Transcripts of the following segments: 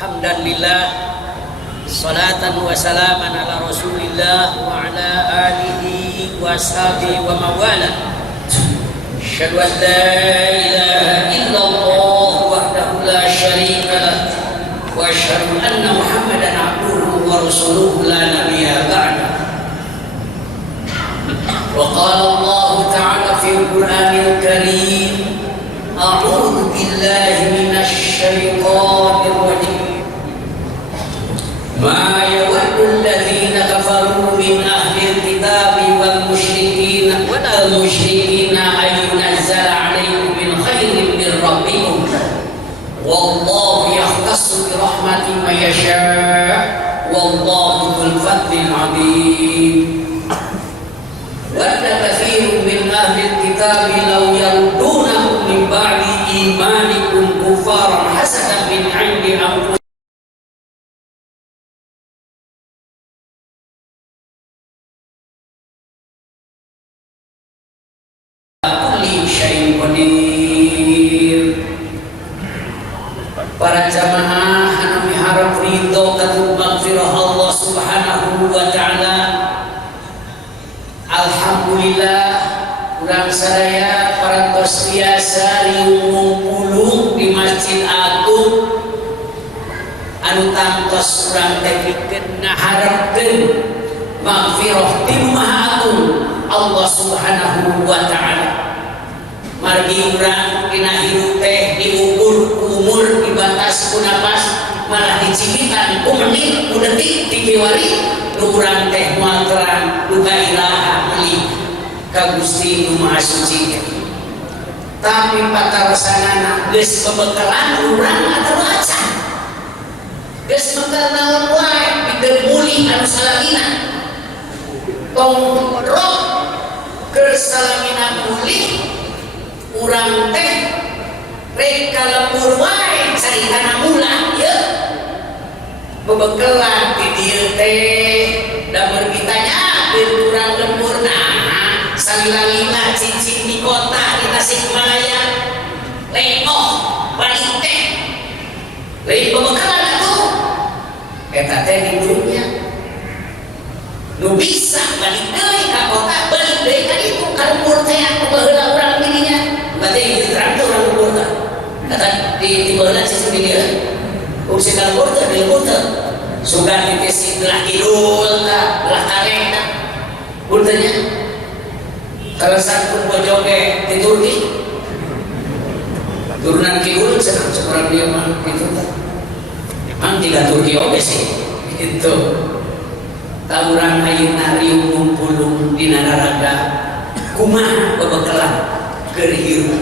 Hamdan lillah, salatan wa salaman ala rasulillah wa ala alihi wa ashabihi wa mawala. Asyhadu an la ilaha illallah wahdahu la syarika lah wa asyhadu anna Muhammadan abduhu wa rasuluhu la nabiyya ba'da. Wa qala Allah ta'ala fil Qur'anil Karim, a'udzu billahi minasy syaithanir rajim. Ma yawaddu alladhina kafaru min ahli al-kitabi wal musyrikina wal musyrikina ay yunazzala 'alaykum min khairin min rabbikum wallahu yahtassu bi rahmatihi man yasha' wallahu dzul fadlil 'adzim. Wadda katsirun min ahli al-kitabi law yaruddunakum min ba'di imanikum kufaran hasadan min 'indi anfusihim para jamaah anu miharep ridho katut magfirah Allah Subhanahu wa taala. Alhamdulillah urang sadaya parantos biasa riung di Masjid Agung anu tangtos urang teh ngaharepkeun magfirah ti Maha Agung Allah Subhanahu wa taala. Margi urang dina hirup teh diukur umur dibatas ku napas malah dicimitan ku menit ku detik dikiwari nu urang teh moal terang nu ilaha meuli ka Gusti Nu Maha Suci. Tapi patarsanana geus bebekelan urang atawa acan geus bekal naon wae pikeun muli anu salamina tong rok keur salamina muli urang teh rek kalembur wae caritana ulah ye bebekelan di dieu teh da bertanya keur urang lembur nah salila-lila cicing di kota di Tasikmalaya leuh balik teh lain bebekelan atuh eta teh di dunya nu bisa balik deui ka kota balik deui ka ditu kalembur teh anu baheula urang dirinya. Berarti itu terang tu orang berkata kata di bawah sisi dia fungsi kalau berkata dia berkata suka dikasih belah kidul belah tarik berkatanya kalau satu bojoge di Turki turunan kidul senang seorang dia mah itu memang tiga Turki oke sih itu taburan ayeuna riung ngumpulung di nararaga kumaha babakalan kerhiru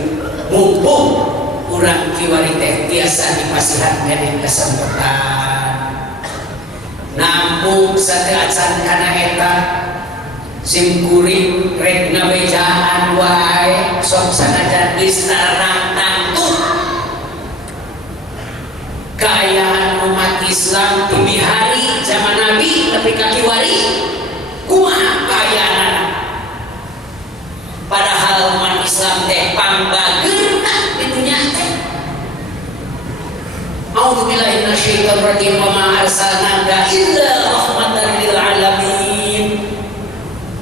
mumpung urang kiwari teh tiasa dipasihan keneh kesempatan nampung sate acan kana eta simkuring rek ngabejaan wae sok sanajan geus narantang kaayaan umat Islam di hari zaman Nabi tapi ka kiwari kumaha kaayaan padahal umat Islam teh pangbageurna di dunya teh. A'udzubillahi minasyaitonir rajim wa ma arsalnaka illa rahmatan lil alamin.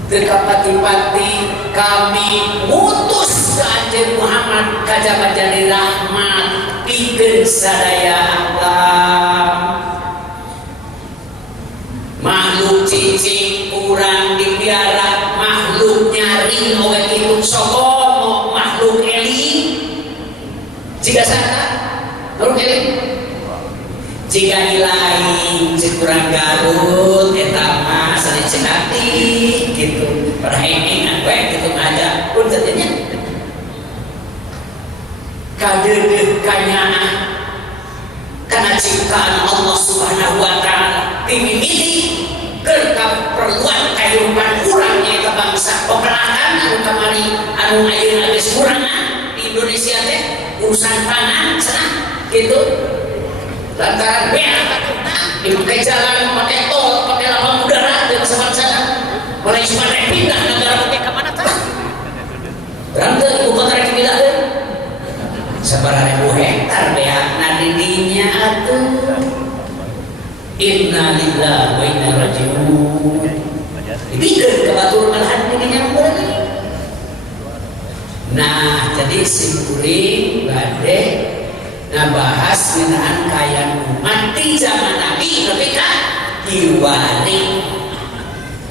Teu kapati-pati kami ngutus ka anjeun Muhammad kajaba jadi rahmat pikeun sadaya alam. Makhluk cicing urang dipiara makhluk nyaring oge kitu sokomo makhluk eling jika sana makhluk eling jika lain kurang garut eta mah sare cenati gitu perhaingan we kitu aja pun terjadinya kadeudeuh kanyaah kana ciptaan Allah Subhanahu wa taala timimiti keur keperluan kehidupan urang nyaeta bangsa peperangan anu kamari anu ayeuna geus kurangan di Indonesia teh urusan pangan cenah kitu lantaran beak dipakai jalan pakai tol pakai lapang udara dan sebagainya mulai cuma pindah negara pakai ke mana tah berangkat ibu kota rek pindah sabaraha ribu hektar beak na di dinya atuh Inna lillahi wa inna ilaihi raji'un. Dipikir kebetulan hati yang berani. Nah, jadi simpuling badai nabahas ngenaan kayan umat di zaman Nabi ketika diwali.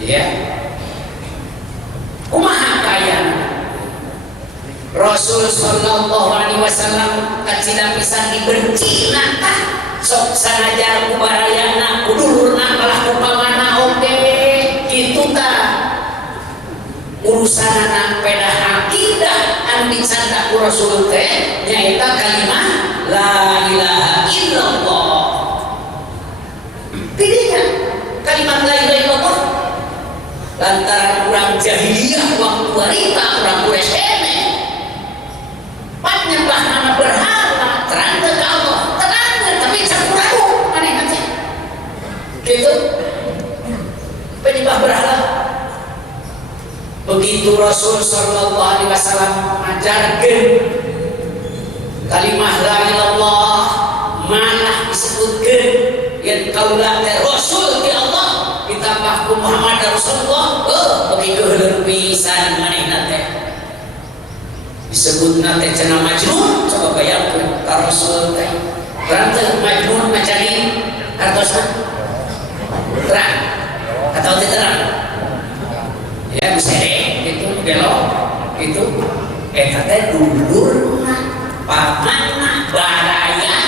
Ya. Kumaha kayan Rasul sallallahu alaihi wasallam kacina pisan dibenci nata sok sanajar kubarayana kudulurna malah kupamana oke kitu ta urusanana peda akidah anu dicanda ku Rasul teh nyaeta kalimat la ilaha illallah. Pilihnya kalimat la ilaha illallah lantaran orang jahiliyah waktu wanita orang Quraisy nyembah nama berhala terang ke Allah terang tapi campur aneh aja gitu penyembah berhala. Begitu Rasul sallallahu alaihi wasallam mengajarkan kalimah la ilallah manah disebutkan yang kaulah Rasul di Allah ditambah Muhammad Rasulullah begitu heuleung pisan manehna teh disebut nate cenah majnun. Coba bayangkan ka Rasul teh berarti majnun macani hartosna terang atau terang ya bisa gitu belok itu teh dulurna pamanna barayana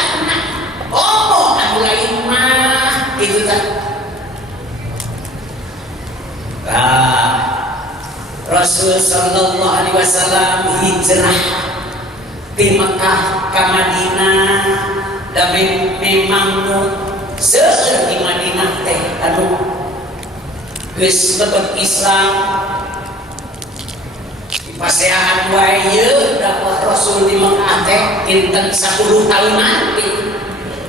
anu lain mah gitu tah. Rasul sallallahu alaihi wasallam hijrah di Mekah ke Madinah dan memang seueur di Madinah teh anu geus lebet Islam di pasehan wae ieu dakwah Rasul di Mekah teh kinten 10 tahunan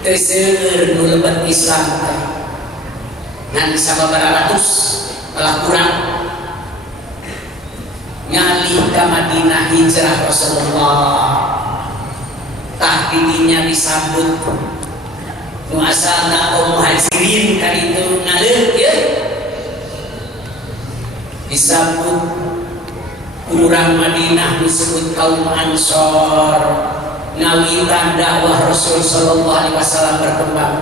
teu seueur nu lebet Islam teh ngan sababaraha ratus malah kurang nyali ke Madinah hijrah Rasulullah tah didinya disambut nu asalna kaum muhajirin kan itu ngalir ya disambut kurang Madinah disebut kaum Ansor ngawitan dakwah Rasul sallallahu alaihi wasallam berkembang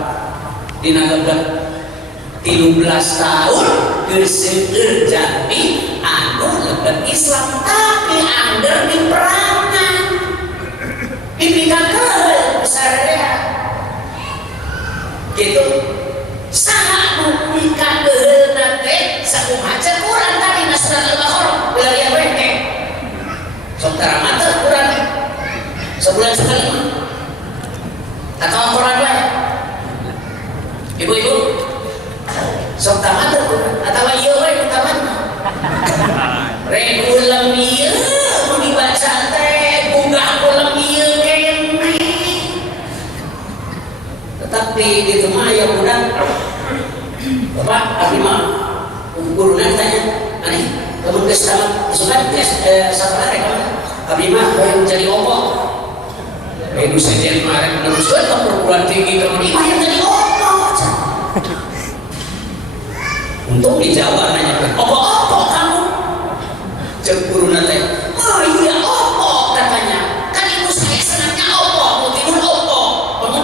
dina gebeg 13 tahun geuseueur jadi anu lebet Islam tapi ander di perangan dipikir besar ya gitu saha nu pikir nate sakumaha Quran tadi surat Al-Baqarah belajar bengke sok taramata Quran sebulan sekali atau Quran wae ibu-ibu sok tamat atau ieu we tamat regulam ieu nu dibaca teh bunggah kulam ieu keneh tetapi gitu mah ya budak Bapak abdi mah guruna tanya aneh kamu geus tamat sudah sabar rek abdi mah hoyong jadi opo bisa jadi marek meneruskan ke perguruan tinggi kemudian yang jadi opo untuk dijawab nanya opo kamu cek guru nanti oh iya opo katanya kan ibu saya senangnya opo mau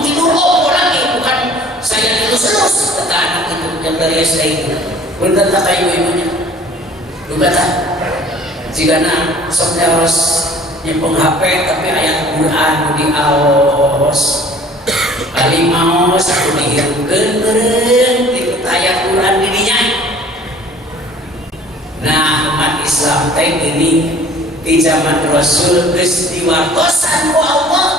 tidur opo lagi bukan saya terus kata anak itu yang dari SD itu bener kata ibu-ibunya juga tak jika nak sok harus nyepeng HP tapi ayat Quran di aos kali maos aku dihirupkeun meureun ikut ayat Quran dirinya. Nah umat Islam teh ini di zaman Rasul geus diwartosan ku Allah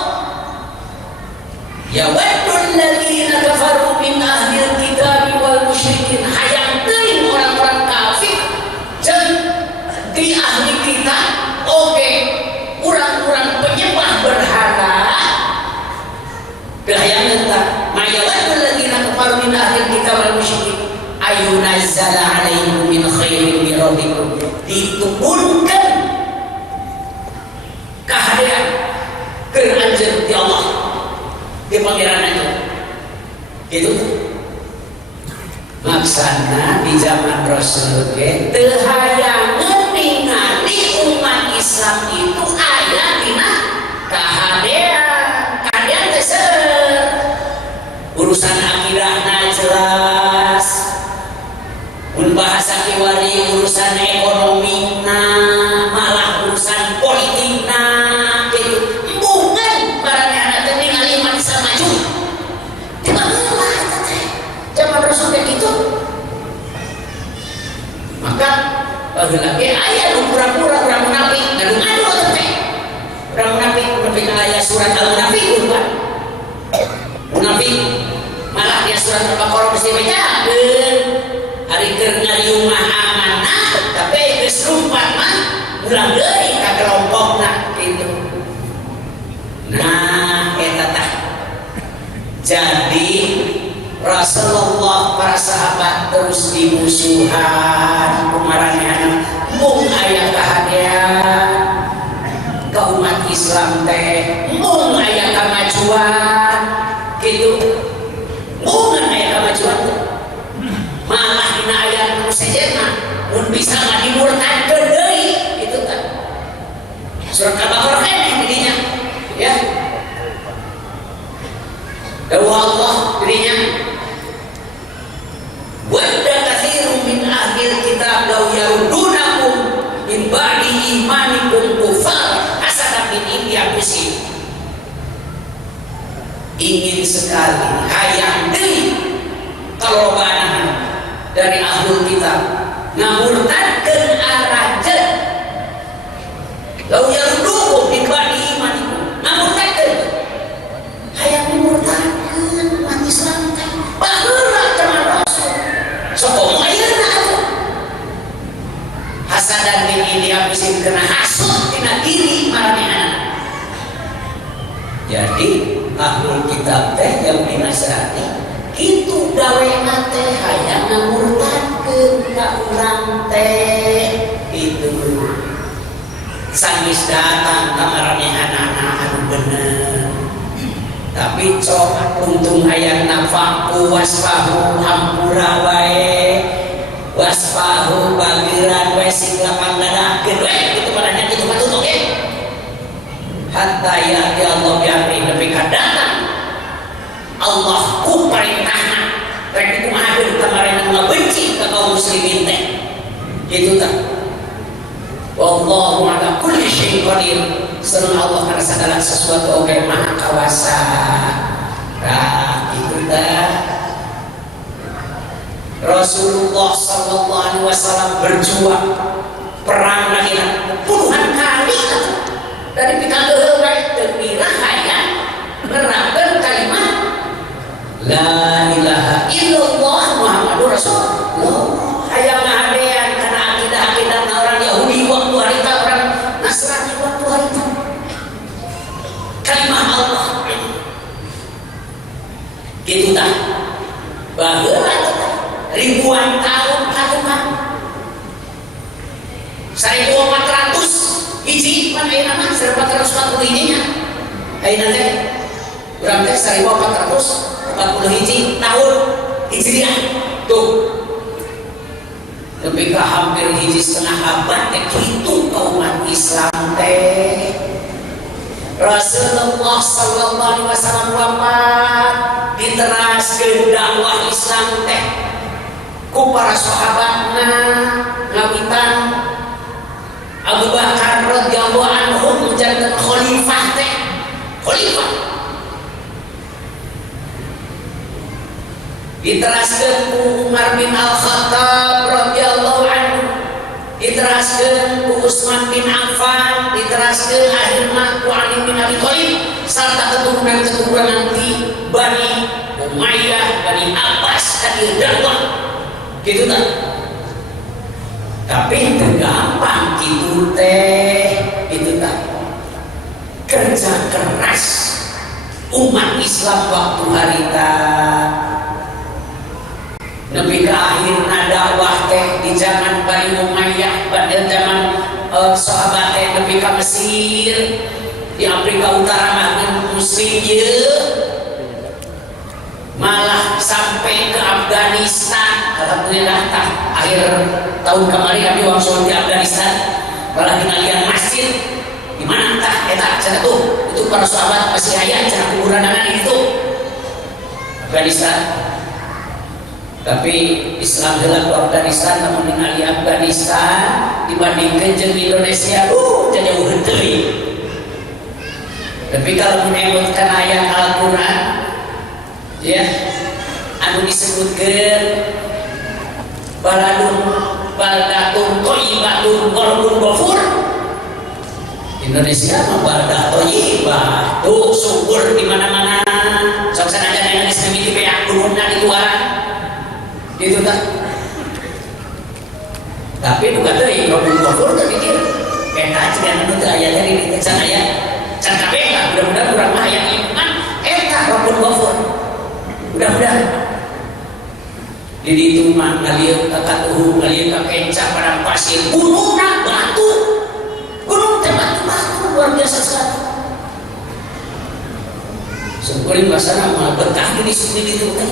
ya waddul ladzina kafaru min ahlil kitab wal musyrikin hayang teuing orang-orang kafir jeung di ahli kitab oke orang-orang penyembah berhala hayang tah mayawaddul ladzina kafaru min ahlil kitab wal musyrikin ayunazzala alaihim min khairin min rabbikum diturunkan kehadiran keranjir di Allah di pangeran itu gitu maksana di zaman Rasul ge teu hayangeun ningali umat Islam itu aya dina kahadean. Kahadean teh seueur urusan akidahna jelas, mun bahasa kiwari urusan ekonomina, malah urusan politikna gitu. Embungan barangnya teh ningali umat Islam maju. Zaman Rasul kayak gitu. Maka bagi lagi ayat pura-pura orang munafik ngadu-ngadu teh. Orang munafik ayat surat Al-Munafiqun kan. Munafik malah dia surat Al-Baqarah mesti bacakeun. Ari keur ngariung mah amanah tapi geus rumpat mah ulang deui ka kelompokna gitu. Nah, eta tah. Jadi Rasulullah para sahabat terus dimusuhan kumaranehna mung aya kahadean ka umat Islam teh, mung aya kamajuan gitu, mung aya kamajuan teh malah dina aya nu sejenna mun bisa mah dimurtadkeun deui itu teh surat Al-Baqarah keneh didinya ya. Dawuh Allah dirinya wadda katsirun min ahlil kitab law yarudunakum min ba'di imanikum kufar hasadan min indi anfusihim. Ingin sekali hayang deui kalobana dari ahlul kitab ngamurtadkeun arajeun law yarudukum min ba'di imanikum ngamurtadkeun hayang dimurtadkeun umat Islam teh baheula teman Rasul sokong ayeuna atuh hasadan min indi anfusihim kena hasud tina diri maranehna. Jadi ahlul kitab teh yang dinasrani kitu gawena teh hayang ngamurtadkeun ka urang teh itu sanggeus datang ka maranehna anu bener. Tapi cok untung hayang nafaku waspahu hampura wae waspahu bagiran wae sing lapang dadakeun wae kitu marana kitu patutuh ge hatta ya Allah biamri nepi ka datang Allah ku parintahna rek kumaha deui kamarena ngabenci ka kaum muslimin teh kitu tah. Wallahu ala kulli syai'in qadir. Sareng Allah kana segala sesuatu oge maha kawasa. Nah, itu dah. Rasulullah sallallahu alaihi wasallam berjuang perang Madinah puluhan kali dari pikadeun wae teu kira hayang nerapkeun kalimat la ilaha illallah Muhammadur Rasulullah. Hayang ngahadean kana akidah-akidah orang Yahudi waktu harita orang Nasrani waktu harita kalimah Allah gitu tah baheula ribuan tahun katukang 1400 hiji pan ayeuna mah 1440 hijinya ayeuna teh urang teh 1440 hiji tahun hijriah tuh lebih ke hampir hiji setengah abad teh kitu ka umat Islam teh. Rasulullah sallallahu alaihi wasallam wafat diteraskeun dakwah Islam teh ku para sahabatna ngawitan Abu Bakar radhiyallahu anhu menjadi khalifah teh khalifah diteraskeun ku Umar bin Al-Khattab radhiyallahu anhu diteraskeun ku Utsman bin Affan diteraskeun akhirna ku Ali bin Abi Thalib sarta keturunan-keturunan di Bani Umayyah Bani Abbas kadir dakwah gitu kan. Tapi gampang gitu teh itu tak kerja keras umat Islam waktu harita lebih ke akhir dakwah teh di zaman Bani Umayyah pada zaman sahabat teh lebih ke Mesir di Afrika Utara mah muslim ye malah sampai ke Afghanistan alhamdulillah akhir tahun kemarin kami wangsul di Afghanistan malah tinggal masjid di mana entah eta tuh itu para sahabat masih hayat cenah kuburan itu Afghanistan. Tapi Islam dalam Afghanistan namun ningali Afghanistan dibandingkan jeung Indonesia jauh deui. Tapi kalau menyebutkan ayat Al-Qur'an ya anu disebutkeun baldatun thayyibatun qalbun ghafur, Indonesia mah baldah thayyibah tuh subur di mana-mana sok sanajan Indonesia mimiti beak gunungna di luar itu tak. Tapi bukan teh qalbun ghafur teh pikir eta cenah anu teh aya di can aya can kabeh lah mudah-mudahan urang mah aya iman eta qalbun ghafur mudah-mudahan di ditu mah ngalieu ka katuhu ngalieu ka kenca padang pasir gunungna batu gunung teh batu luar biasa sekali seumpeureun basana mah betah di ditu teh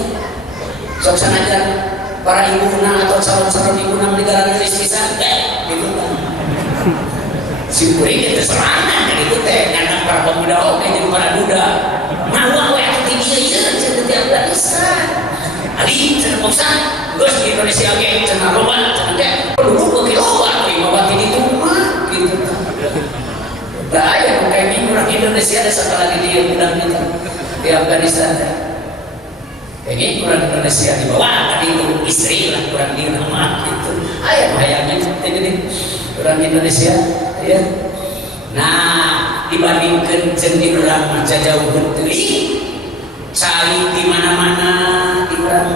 sok sanajan para ibuna atau calon-calon ibuna meninggalan istri-istri gitu kan simpuring itu serangan kan itu teh ngandang para pemuda oke jadi para duda mau we atuh tinggi ieu cenah teh Afghanistan ali cenah bosan geus di Indonesia ge cenah loba cenah teh dulu ge loba euy mabati di rumah gitu da aya kayak gini orang Indonesia ada satu lagi dia bulan kita di Afghanistan ini orang Indonesia di bawah tadi itu istri lah orang di rumah gitu ayam ayamnya ini orang Indonesia ya. Nah dibandingkan jenis orang macam jauh berdiri cari di mana-mana di orang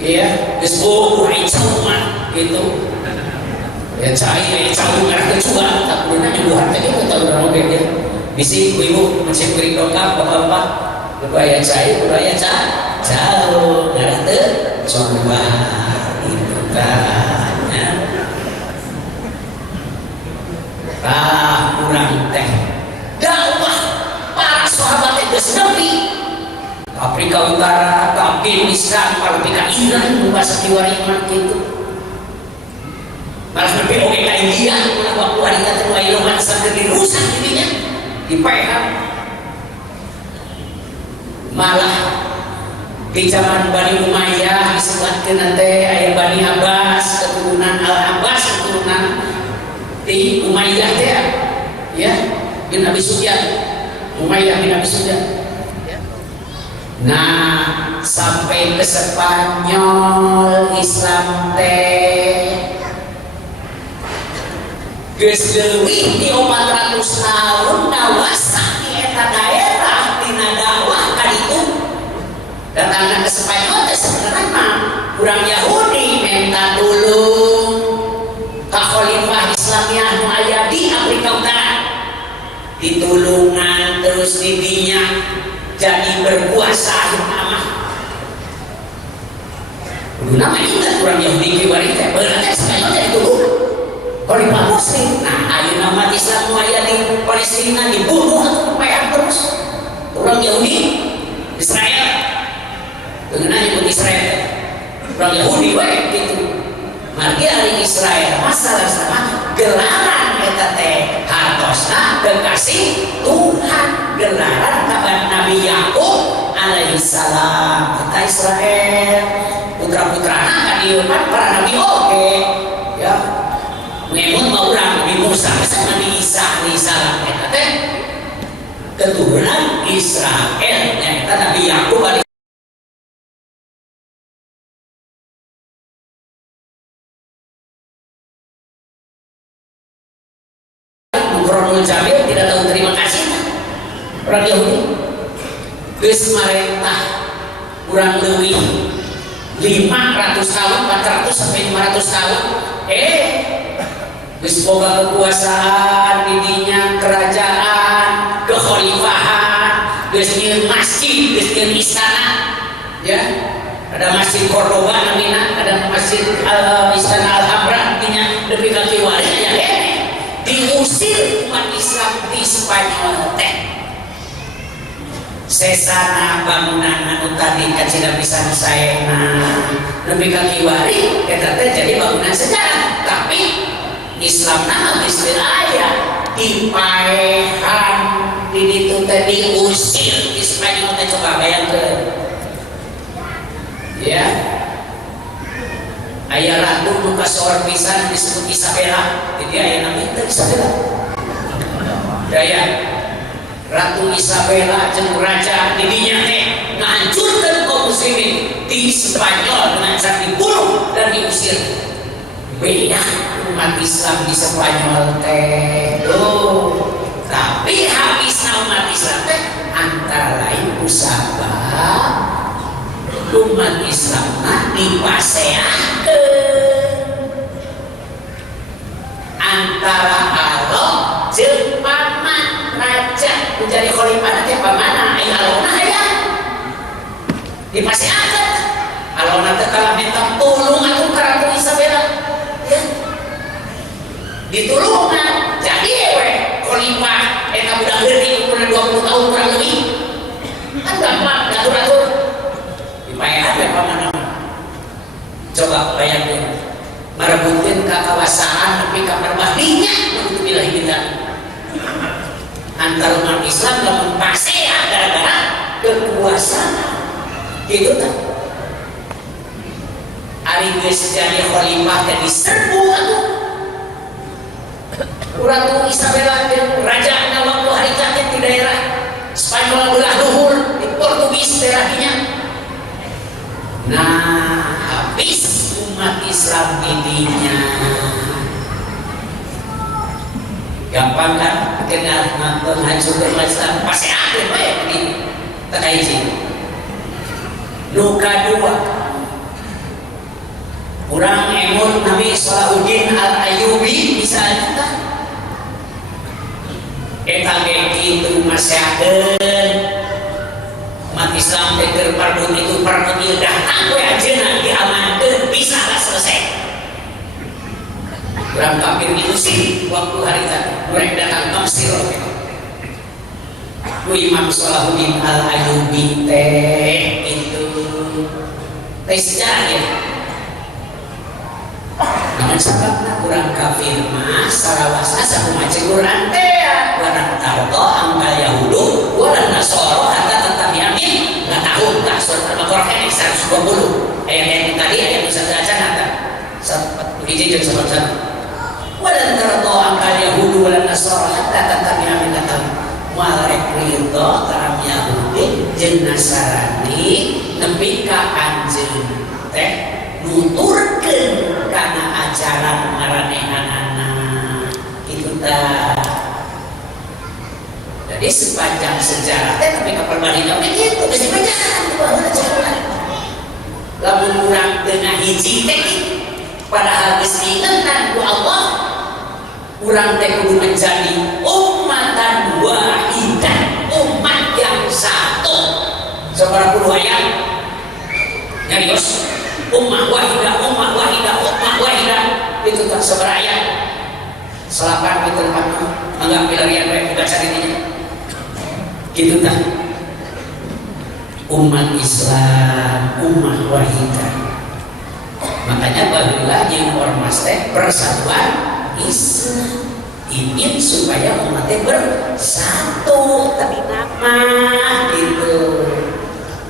ya gesbo kuai cuma gitu ya cari jauh nggak kecuali tak pernah nyubuhan tadi kita orang oke ya bisi ibu masih beri dongkap bapak budaya cair, budaya jauh dari itu coba itu kan ya. Kurang teh dakwah para sahabat itu Nabi Afrika Utara, Afghanistan, Afrika Iran membahas diwari iman gitu malah lebih oke ka India waktu wanita terwai lohan sampai dirusak dirinya di PH malah di zaman Bani Umayyah disebutkan nanti ayah Bani Abbas keturunan Al-Abbas keturunan di Umayyah ya bin Abi Sufyan Umayyah bin Abi Sufyan nah sampai ke Spanyol Islam teh geus leuwih di 400 tahun dawasa di eta daerah tina dakwah ka ditu datangna ke Spanyol teh sebenarnya mah urang Yahudi minta tulung ka khalifah Islamiyah nu aya di Afrika Utara ditulungan terus didinya jadi berkuasa nama kudu nama ingat urang Yahudi kiwari teh beurang teh Spanyol teh ditulung khalifah muslim. Nah ayeuna umat Islam nu aya di Palestina dibunuh atau dipeang terus orang Yahudi Israel dengan nyebut Israel orang Yahudi baik gitu margi hari Israel masalah sama gelaran eta teh hartosna kekasih Tuhan gelaran kabar Nabi Yakub alaihi salam eta Israel putra-putrana ka dieu para nabi oge ya mengemut mau urang Nabi Musa Nabi Isa alaihi salam eta teh keturunan Israel eta Nabi Yakub Mukromul Jamil tidak tahu terima kasih orang Yahudi geus marentah kurang leuwih 500 tahun 400 sampai 500 tahun geus boga kekuasaan didinya kerajaan kekhalifahan geus nyieun masjid geus nyieun istana ya ada masjid Cordoba namina ada masjid istana Alhambra dinya depi ka kiwari ya diusir umat Islam di Spanyol teh sesana bangunan anu tadi kacina pisan saena lebih ka kiwari eta teh jadi bangunan sejarah, tapi Islam nama istilahnya dipaehan di ditu teh diusir di Spanyol teh, coba bayangkeun ya. Aya ratu nu kasohor pisan disebut Isabella, jadi aya nama teh Isabella. Daya Ratu Isabella jeung raja didinya teh ngahancurkeun kaum muslimin di Spanyol dengan cara dibunuh dan diusir. Beda umat Islam di Spanyol teh tapi habisna umat Islam teh antara lain usabab umat Islam dipaseakeun antara Allah jeung paman raja menjadi khalifah teh pamana aya alona aya dipaseakeun alona teh kalau minta tulung atuh ka Ratu Isabella ya ditulungan jadi we khalifah eta budak leutik umurna 20 tahun kurang lebih kan gampang ngatur-atur dipaehan we pamana. Coba bayangkeun marebutkeun kakawasan nepi ka perbahdinya untuk bilahi billah antar umat Islam lamun pasea gara-gara kekuasaan gitu kan. Ari geus jadi khalifah teh diserbu atuh Ratu Isabella jeung raja na waktu hari teh di daerah Spanyol belah luhur di Portugis daerahnya. Nah, habis umat Islam intinya gampang kan kenal menghancurkan Islam pasti ada baik di terkait luka dua kurang emut Nabi Salahuddin Al-Ayyubi misalnya kan eta itu masyakeun umat Islam teger pardun itu pardun ieu datang we ajeuna diamankeun bisa lah selesai. Kurang kafir itu sih waktu hari tadi mereka datang ke Mesir ku Imam Salahuddin Al-Ayyubi teh itu teh sejarah ya namun sebabna kurang kafir mah salawasna sakumaha Quran teh waran tardo angkal yahudu waran nasoro hatta tetap yamin nggak tahu tak surat Al-Baqarah ini 120 ayat tadi ayat bisa baca nanti hiji jeung sabab walan tardo angkal yahudu walan nasoro hatta tetap yamin nggak tahu walek ridho karam Yahudi jeung Nasrani nepi ka anjeun teh nuturkeun kana ajaran maranehanana itu tah. Jadi sepanjang sejarah teh tapi kaperbandingan begitu geus dibacakan ku ajaran. Lamun urang teu ngahiji teh padahal geus diingeunkan ku Allah urang teh kudu menjadi ummatan wahidah, umat yang satu. Sabaraha puluh ayat nyarios ummah wahidah, ummah wahidah, ummah wahidah itu tak sabaraha ayat. Selapan itu lemah anggap pilarian baik baca dirinya gitu tak umat Islam ummah wahidah. Makanya barulah yang ormas teh persatuan Islam ingin supaya umatnya bersatu tapi nama gitu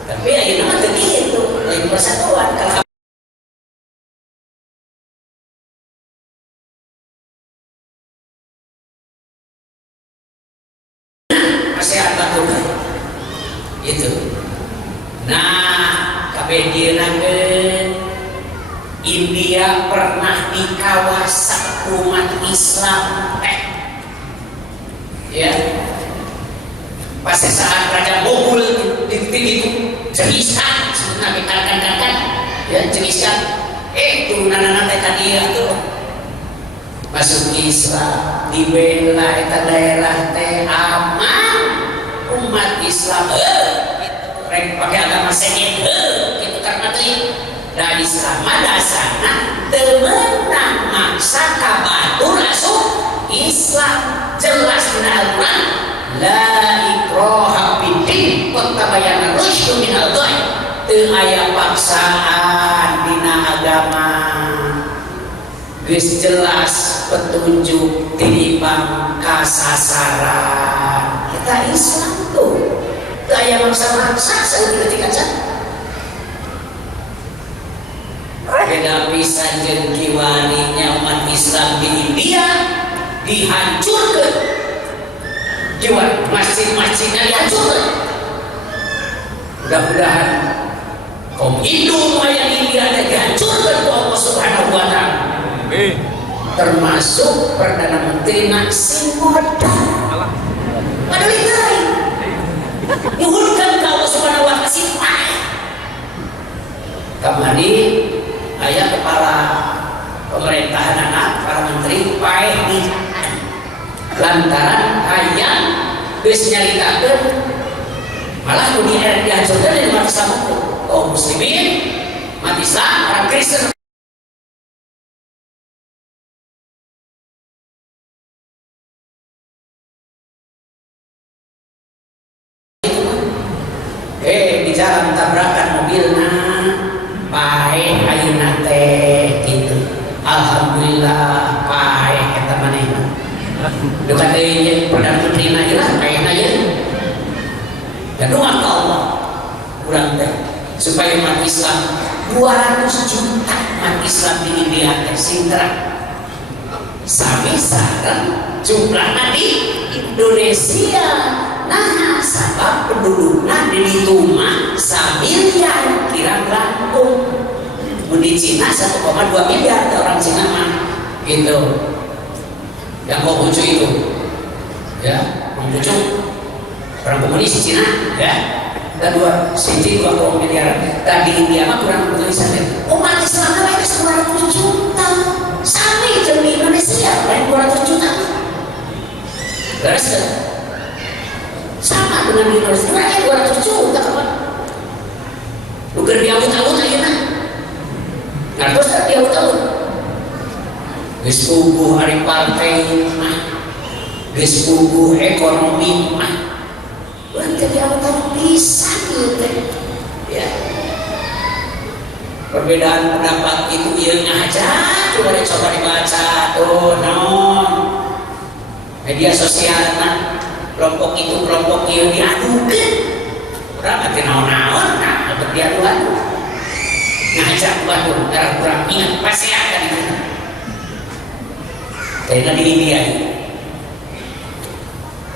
tapi ya ini mah begitu lain persatuan kalau itu. Nah, kabehieun India pernah dikawasa umat Islam ya. Pas saat Raja Mughul itu Genghis-Khan sebenarnya dikatakan ya Genghis-Khan turunan teh tadi itu masuk Islam dibela eta daerah teh aman umat Islam rek pakai agama sengit gitu karena teh dari sama dasarna teu meunang maksa kabatur asup Islam jelas dina Al-Qur'an la ikraha fiddin qad tabayyana rusydu minal ghayy. Teu aya paksaan dina agama. Geus jelas petunjuk tinimbang kasasaran. Eta Islam tuh. Teu aya maksa-maksa saeutik aja. Beda pisan jeung kiwarinya umat Islam di India dihancurkan. Kiwari masjid-masjidnya dihancurkan. Mudah-mudahan kaum Hindu yang India dihancurkan oleh Allah Subhanahu wa Ta'ala. Termasuk Perdana Menteri Singapura. Padahal itu nyuhunkan ke Allah Subhanahu wa Ta'ala simpah. Kemarin ayah kepala pemerintahan anak para menteri paeh di lantaran hayang geus nyaritakeun malah dunia dihancurkan di luar sama kaum muslimin, umat Islam, orang Kristen. Di jalan tabrakan mobilna paeh ayeuna teh gitu. Alhamdulillah paeh eta manehna. Dekat deui Perdana Menterina ieu paehna ieu. Dan doa ke Allah kurang teh supaya umat Islam 200 juta umat Islam di India teh sintra sami sareng jumlahna di Indonesia. Nah, sabab penduduknya di Tuma 1 miliar kira Lampung. Di Cina 1,2 miliar orang Cina mah gitu. Yang Konghucu itu, ya Konghucu orang komunis di Cina, ya. Dan 2 miliar. Dan di India mah kurang tulisan deh. Umat Islam mereka 200 juta. Sami jeung di Indonesia, lain 200 juta. Terus sama dengan di Indonesia, mereka 200 juta kapan? Bukan diawut-awut aja nah. Nah terus diawut-awut. Geus puguh hari partai mah, geus puguh ekonomi mah. Bukan diawut-awut bisa gitu ya. Perbedaan pendapat itu ieunya aja, coba dibaca tuh non media sosial nah. Kelompok itu kelompok itu diadukan orang mati naon-naon nah untuk diadukan ngajak waduh darah kurang ingat pasti akan itu kayaknya di India.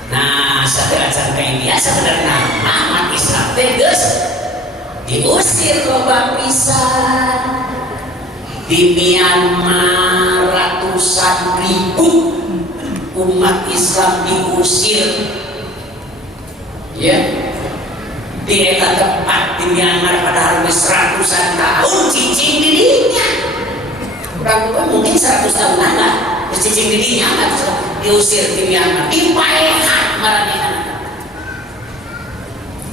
Nah setelah sampai India sebenarnya umat Islam tegas diusir loba pisan di Myanmar ratusan ribu umat Islam diusir ya di eta tempat di Myanmar padahal seratusan tahun cicing dirinya kurang mungkin 100 tahunan lah cicing dirinya kan diusir di Myanmar dipaehan marahnya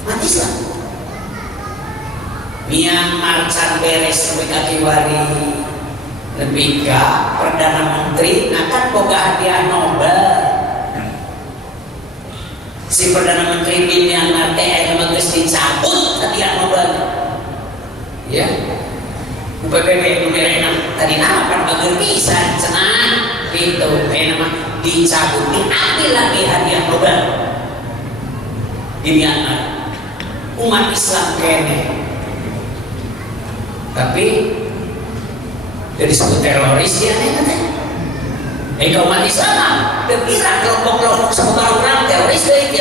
umat Islam Myanmar can beres sampai kakiwari lebih ke Perdana Menteri akan boga hadiah Nobel si Perdana Menteri di Myanmar teh geus dicabut hadiah Nobel ya UPPB mereka tadi nama kan bagus pisan cenah gitu nama dicabut diambil lagi hadiah Nobel di Myanmar umat Islam kene tapi jadi disebut teroris ya umat Islam kira kelompok-kelompok sama orang teroris deh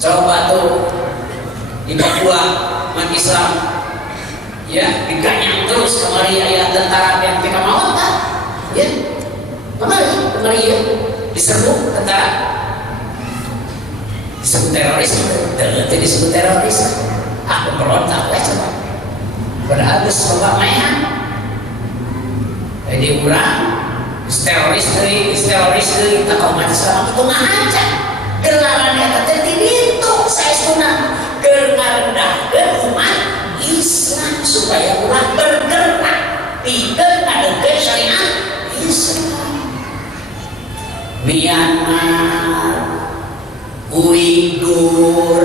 coba tuh di Papua umat Islam ya diganyang terus kemari ayat tentara yang mereka mau kan ya kemari ya diserbu tentara disebut teroris jadi disebut teroris pemberontak ya coba padahal itu sebab mainan jadi orang teroris kita kaum Islam itu ngajak gelaran yang terjadi itu saya sunat ngarendahkeun umat Islam supaya ulah bergerak tidak ada syariat Islam Myanmar Uighur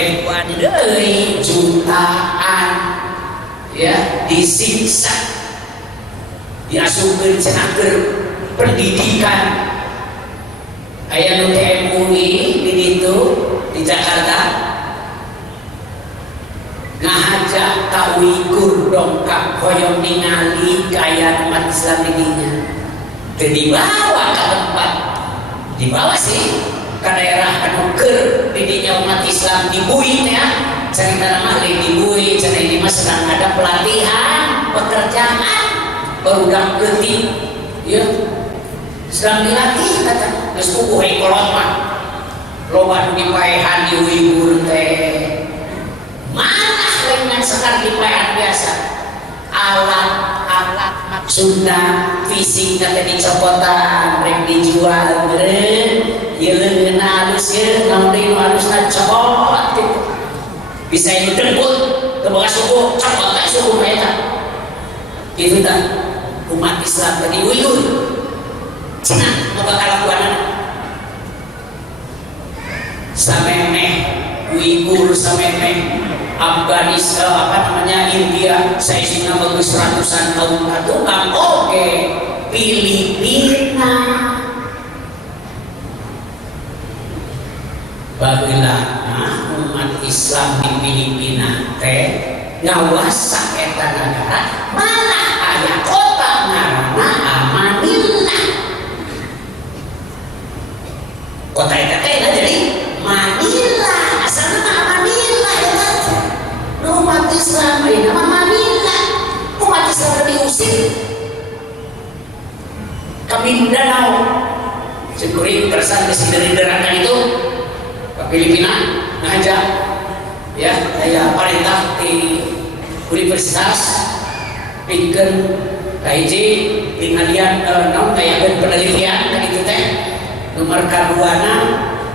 ribuan deui jutaan ya disiksa diasupkeun cenah keur pendidikan aya nu MUI di ditu di Jakarta ngahajak ka Uighur dongkap hoyong ningali gaya umat Islam di dinya teu dibawa ka tempat dibawa sih ke daerah anu keur di dinya umat Islam dibuih ya cerita nama dibuih cerita ini mah sedang ada pelatihan pekerjaan barudak leutik ya sedang dilatih kata geus kukuh kolot mah loba nu dipaehan di Uighur teh mana dengan sekar dipaehan biasa alat-alat maksudna fisik teh dicopotan rek dijual meureun ieu leungeunna halus ieu naon deui nu halusna copot gitu bisa ieu dengkul teu boga suku copot teh suku eta kitu tah umat Islam tadi Uighur cenah boga kalakuanna samemeh Uighur samemeh Afghanistan India saizina bagus ratusan tahun tukang oke Filipina bageula umat Islam di Filipina teh ngawasa eta negara malah aya kota ngaranna Manila kota eta teh jadi Manila asalna Manila eta umat Islam ini nama Manila umat Islam diusir ke Mindanao sekuri keresan kesideri-derakan itu ke Filipina ngajak ya saya perintah di universitas bikin kaiji tingalian non kayak penelitian kan itu teh nomor kaduana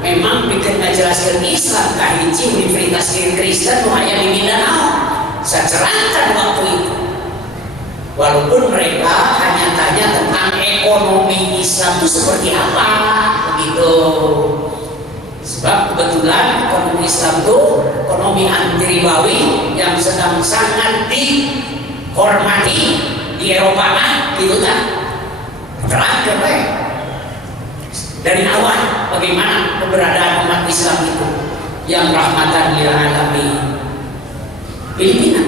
memang bikin ngajelaskeun Islam kahiji Universitas Kristen nu aya di Mindanao sacerahkan waktu itu walaupun mereka hanya tanya tentang ekonomi Islam itu seperti apa begitu sebab kebetulan ekonomi Islam itu ekonomi anti ribawi yang sedang sangat dihormati di Eropa gitu kan terakhir dari awal bagaimana keberadaan umat Islam itu yang rahmatan lil alamin Filipina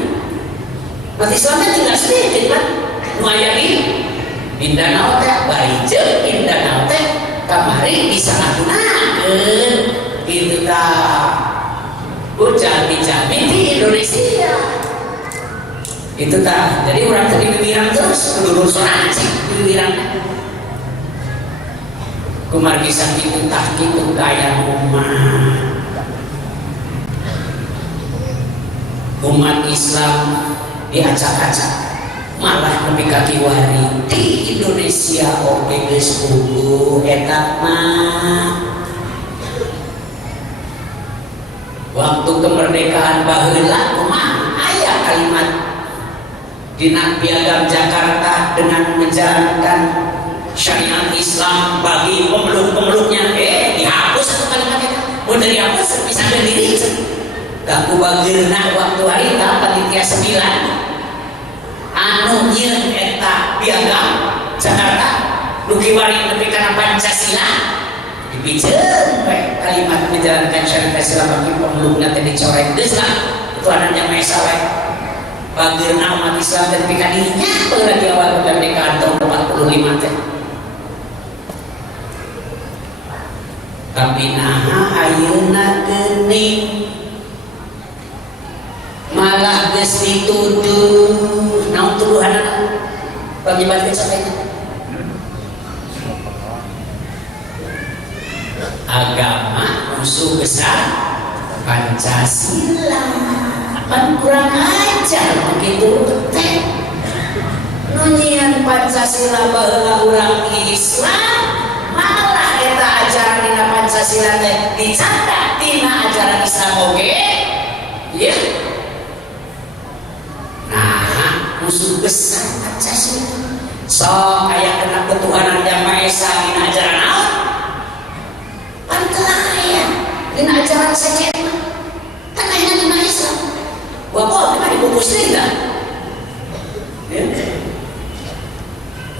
umat Islamnya tinggal sedikit kan nuayani Mindanao teh barijeng Mindanao teh kamari disalahgunakeun gitu tah ujar dijamin di Indonesia itu tah jadi orang tadi bimbingan terus dulu sorangan sih bimbingan kumargi saking tah kitu gaya umat Islam diacak-acak malah lebih kaki wari di Indonesia oke geus kudu eta mah waktu kemerdekaan baheula kumaha aya kalimat dina piagam Jakarta dengan menjalankan syariat Islam bagi pemeluk-pemeluknya dihapus atau kalimat itu mau dihapus bisa berdiri gak kubageuna waktu harita panitia 9 anu nyeun eta piagam Jakarta dugi wari nepi kana Pancasila dipikeun we kalimat menjalankan syariat Islam bagi pemelukna teh dicoret geus lah itu ananya mesa we bageuna umat Islam teh nepi ka dinya lagi awal kemerdekaan tahun 45 teh tapi naha ayeuna geuning malah geus dituduh naon tuduhanna pangibatkeun sakitu agama musuh besar Pancasila kan kurang ajar begitu teh nu nyieun Pancasila baheula urang Islam malah eta ajaran dina Pancasila teh dicatat dina ajaran Islam oge ya musuh besar Pancasila sok aya kena ketuhanan yang Maha Esa dina ajaran naon pan teu aya dina ajaran sejen muslim tak? Ya.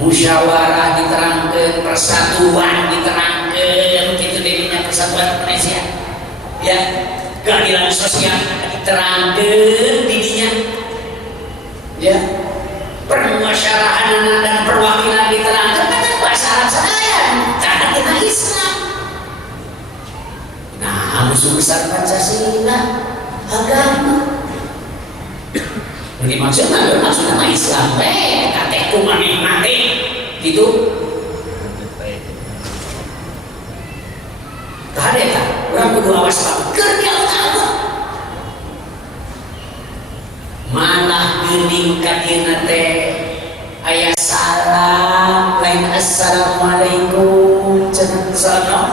Musyawarah diterangkan, persatuan diterangkan, gitu dirinya persatuan Indonesia. Ya, keadilan sosial diterangkan dirinya. Ya, permusyawarahan dan perwakilan diterangkan kan bahasa Arab saya, cara kita Islam. Nah, musuh besar Pancasila agama. Jadi maksudnya nama Islam, kateku mati gitu. Tadi tak, orang kudu awas banget. Kerja utama. Malah gening kadina teh aya salam, lain assalamualaikum, cenah salam.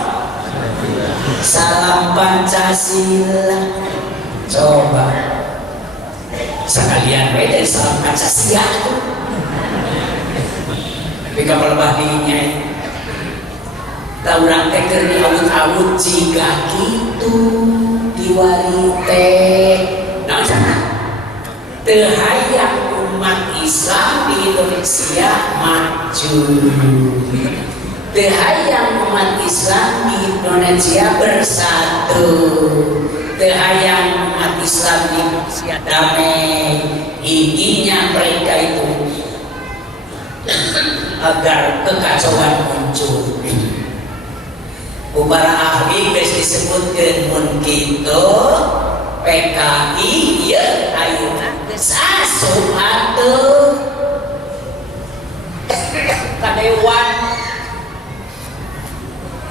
Salam Pancasila. Coba sekalian we dari salam Pancasila. Tapi kapal badinya urang teh keur diawut-awut jiga kitu diwari teh. Naon cenah? Teu hayang umat Islam di Indonesia maju. Teu hayang umat Islam di Indonesia bersatu. Teu hayang umat Islam di Indonesia damai. Intinya mereka itu agar kekacauan muncul. Para ahli geus disebutkeun mun kitu PKI ya ayeuna geus asup atuh ka dewan.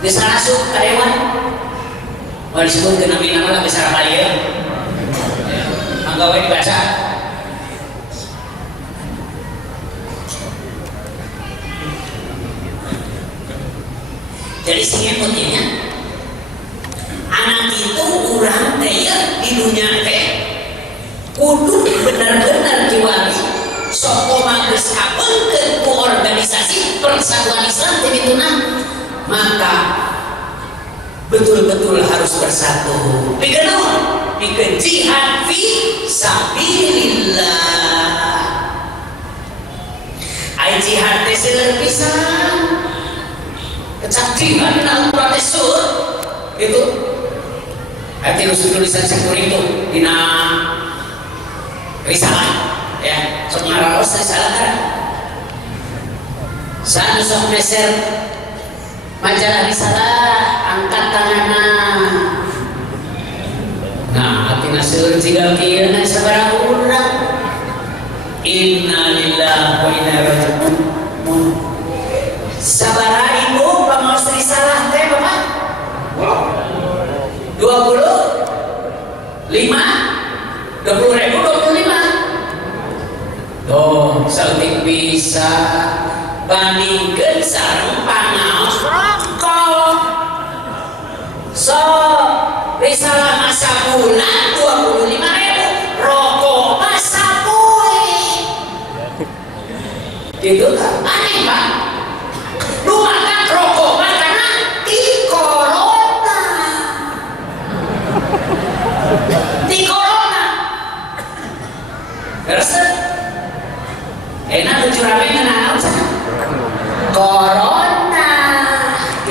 Geus asup ka dewan. Mau disebutkeun nama lagi sareng ieu. Mangga we dibaca. Jadi singeputnya anak itu urang teh di dunia teh kudu benar-benar diwari sok koma geus kabeungkeun ku organisasi Persatuan Islam teh dituna, maka betul-betul harus bersatu. Pikeun naon? Pikeun jihad fi sabilillah. Ai jihad teh seueur pisan. Kecacingan dan protesur itu arti tulisan sekuring itu dina risalah ya sok ngaraos risalah kan sanu sok meser majalah risalah angkat tanganna. Nah artina seueur jiga kieu na sabaraha urang inna lillahi wa inna ilaihi raji'un. Sabaraha ibu pamaos risalah teh Bapak? 25? 20.000, 25. Tuh, sautik bisa bandingkeun sareng pangaos rokok. So, risalah masa bulan 25.000, rokok masa bulan. Gitu kan? Aneh Pak. Lumakan rokok karena di corona. Di corona. Terus enak curame ngeunaan sana. Corona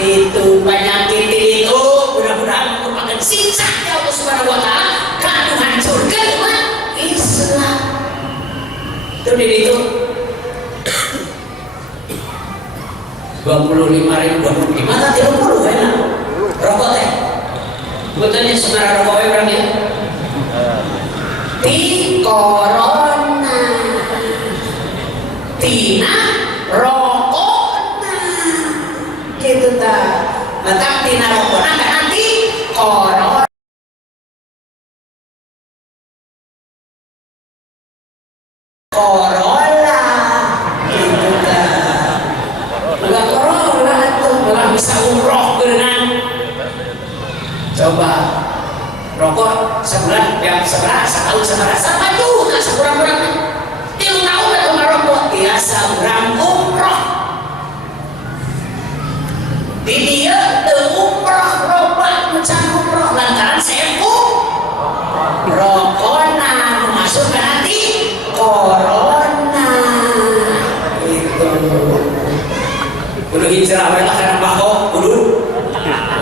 itu penyakit itu mudah-mudahan merupakan siksa ya Allah Subhanahu wa taala kanu hancurkeun umat Islam. Itu di itu 25.000, 25 tak 30 enak rokok teh betulnya sebenarnya rokok berapa ya? Di corona tina rokokna gitu tak maka tina rokokna kan nanti corona bisa umroh berenang. Coba rokok sebulan yang seberapa setahun seberapa sama juga sekurang-kurang 3 tahun atau merokok biasa orang umroh di dia umroh roba mencang umroh lantaran sepuh rokok nah masuk ke nanti cerah lah karena bako kudu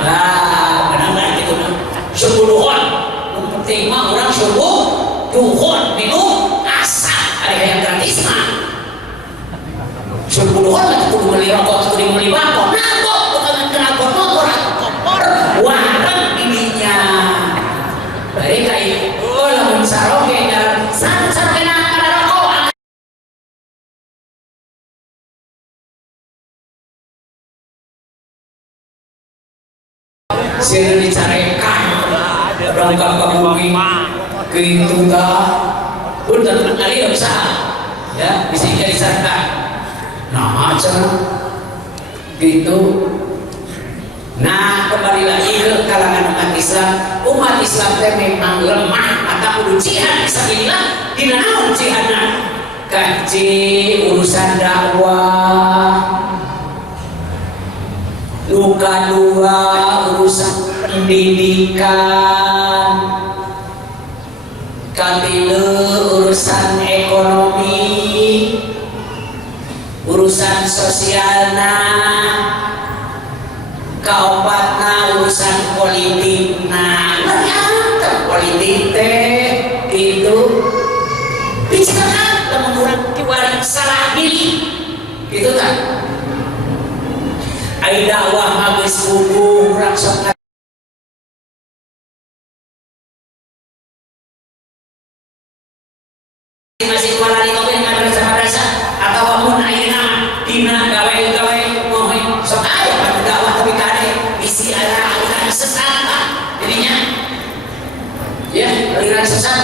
nah benar gitu nah sepuluhan yang penting mah orang subuh duhun minum asal ada yang gratis mah sepuluhan lah kudu beli rokok kudu beli bako nabok bukan kenapa motor atau kompor warang dirinya baik kayak oh lamun saroge dan satu kena rokok sih dicarekan rongkap bumi gitu dah pun tentu kali tidak bisa ya bisa jadi serta nah macam gitu. Nah kembali lagi ke kalangan umat Islam memang lemah atau kudu jihad fisabilillah dina naon jihadna kaji urusan dakwah luka dua urusan pendidikan katilu urusan ekonomi urusan sosialna kaopatna urusan politik nah politik teh itu bicara lamun urang salah pilih gitu kan ai dakwah mah geus puguh urang sok masih kuala di kopi madrasah atau amun ayeuna dina gawe-gawe moh sok aya pada dakwah tapi kade isi aliran sesat jadinya ya aliran sesat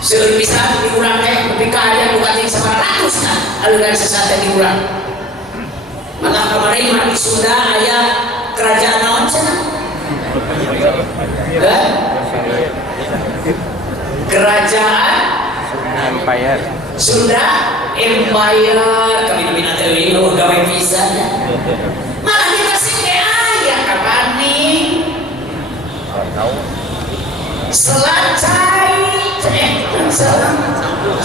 seueur pisan di urang teh nepi ka aya bukan 900 kan aliran sesat teh di urang malah kemarin mah di Sunda aya kerajaan naon cenah kerajaan Empire Sunda Empire kami minat teuing gawe pisan malah dikasih ke aya kapan nih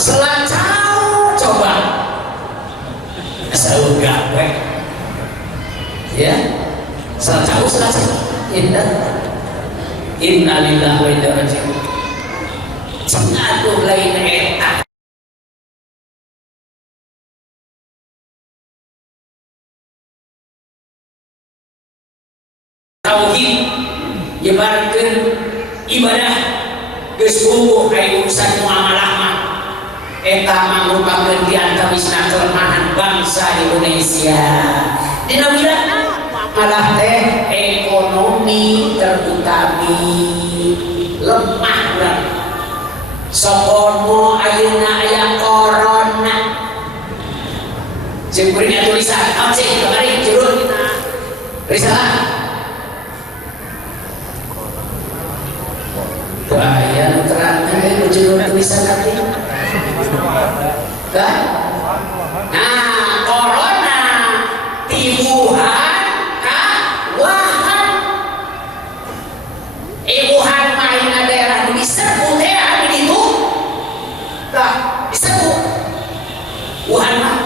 Selacau coba asal gawe ya Selacau indah innalillahi wa inna ilaihi raji'un cengaduh lain eta tauhid nyebarkeun ibadah geus bubuh aya urusan muamalah mah eta mangrupakeun di antawisna kelemahan bangsa Indonesia dina wilayah malah teh ekonomi terutami lemah urang sokomo ayeuna aya corona jeung kuring tulisan naon sih kamari judul dina risalah bahaya terangnya judul tulisan tadi kan nah corona di Wuhan Wuhan Wuhan main daerah di disebut ya begitu lah disebut Wuhan mah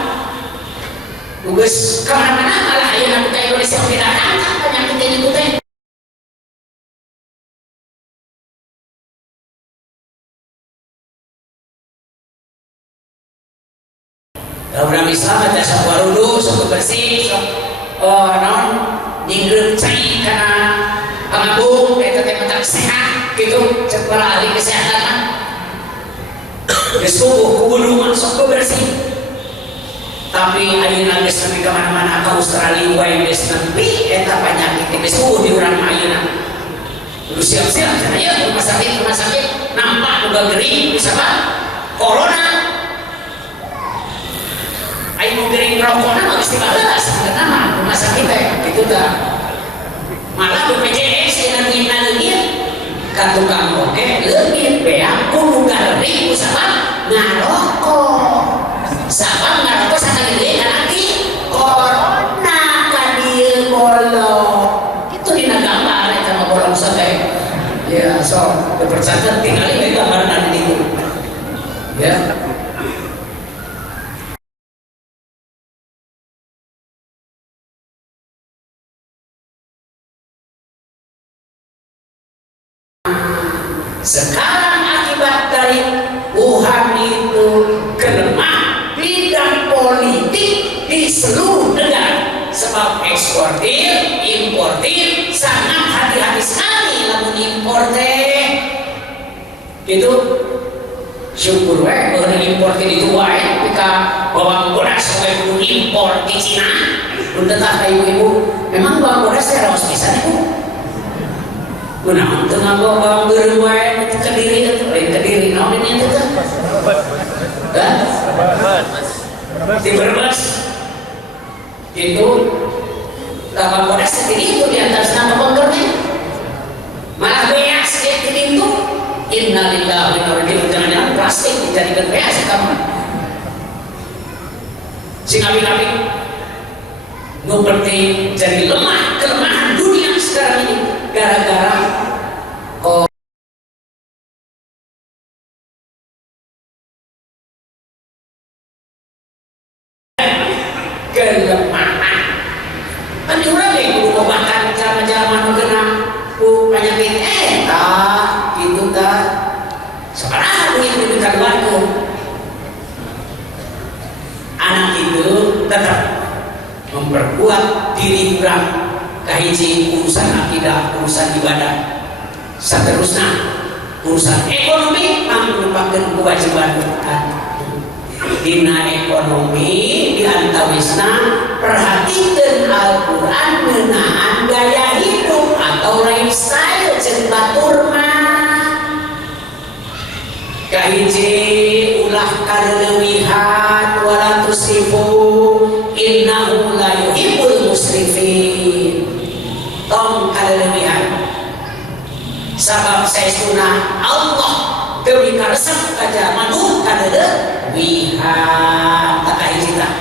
guys kemana-mana malah ayeuna ke Indonesia tidak angkat penyakit ini teh orang Islam ada sabarudu sok bersih sok non nyinggreup cai kana pangabung eta teh mata sehat gitu cek para ahli kesehatan mah geus kudu sok bersih tapi ayeuna geus nepi ka mana-mana ka Australia wae geus nepi eta penyakit geus di urang ayeuna kudu siap-siap cenah ya rumah sakit nampak udah gering bisa pak corona ayo gering rokokna mah geus dibalas sebenarnya rumah sakit teh gitu dah malah BPJS yang ngina leungit ka tukang oke leungit beak kudu gering kusapa ngarokok sabab ngarokok sakali deui nanti corona ka dieu bolong itu dina gambar eta mah bolong sampai ya so dipercatat tinggal ini gambaran di ditu ya Sekarang akibat dari Wuhan itu kelemah bidang politik di seluruh negara, sebab eksportir, importir sangat hati-hati sekali lamun importir gitu. Syukur wae bahwa importir itu wae ketika bawang bodas sampai kudu impor di Cina. Udah tak ibu-ibu, memang bawang bodas teh raos pisan ibu. Kunaon teu nganggo bawang beureum wae ke Kediri atuh, lain Kediri naon ini teh? Hah? Di Brebes. Itu bawang bodas teh itu di antara sana bongkornya. Malah beas kayak gitu. Innalillahi wa inna ilaihi raji'un. Jangan-jangan plastik dijadikan beas kamu. Sing abi-abi nu penting jadi lemah, kelemahan dunia sekarang ini gara-gara kelemahan. Kan urang ge kudu ngobatan jaman-jaman nu geuna ku penyakit gitu tah. Sekarang duit diberikan warga. Anak itu tetap memperkuat diri kurang kahiji urusan akidah, urusan ibadah, seterusnya urusan ekonomi merupakan kewajiban kita. Dina ekonomi diantawisna perhatikan Al-Quran menahan gaya hidup atau lifestyle jeung batur mah. Kahiji ulah kaleuwihan wala tusrifu innahu la yuhibbul musrifin. Tong kaleuwihan sabab saestuna Allah teu mikaresep ka jalma nu kaleuwihan. Tak kahiji tah.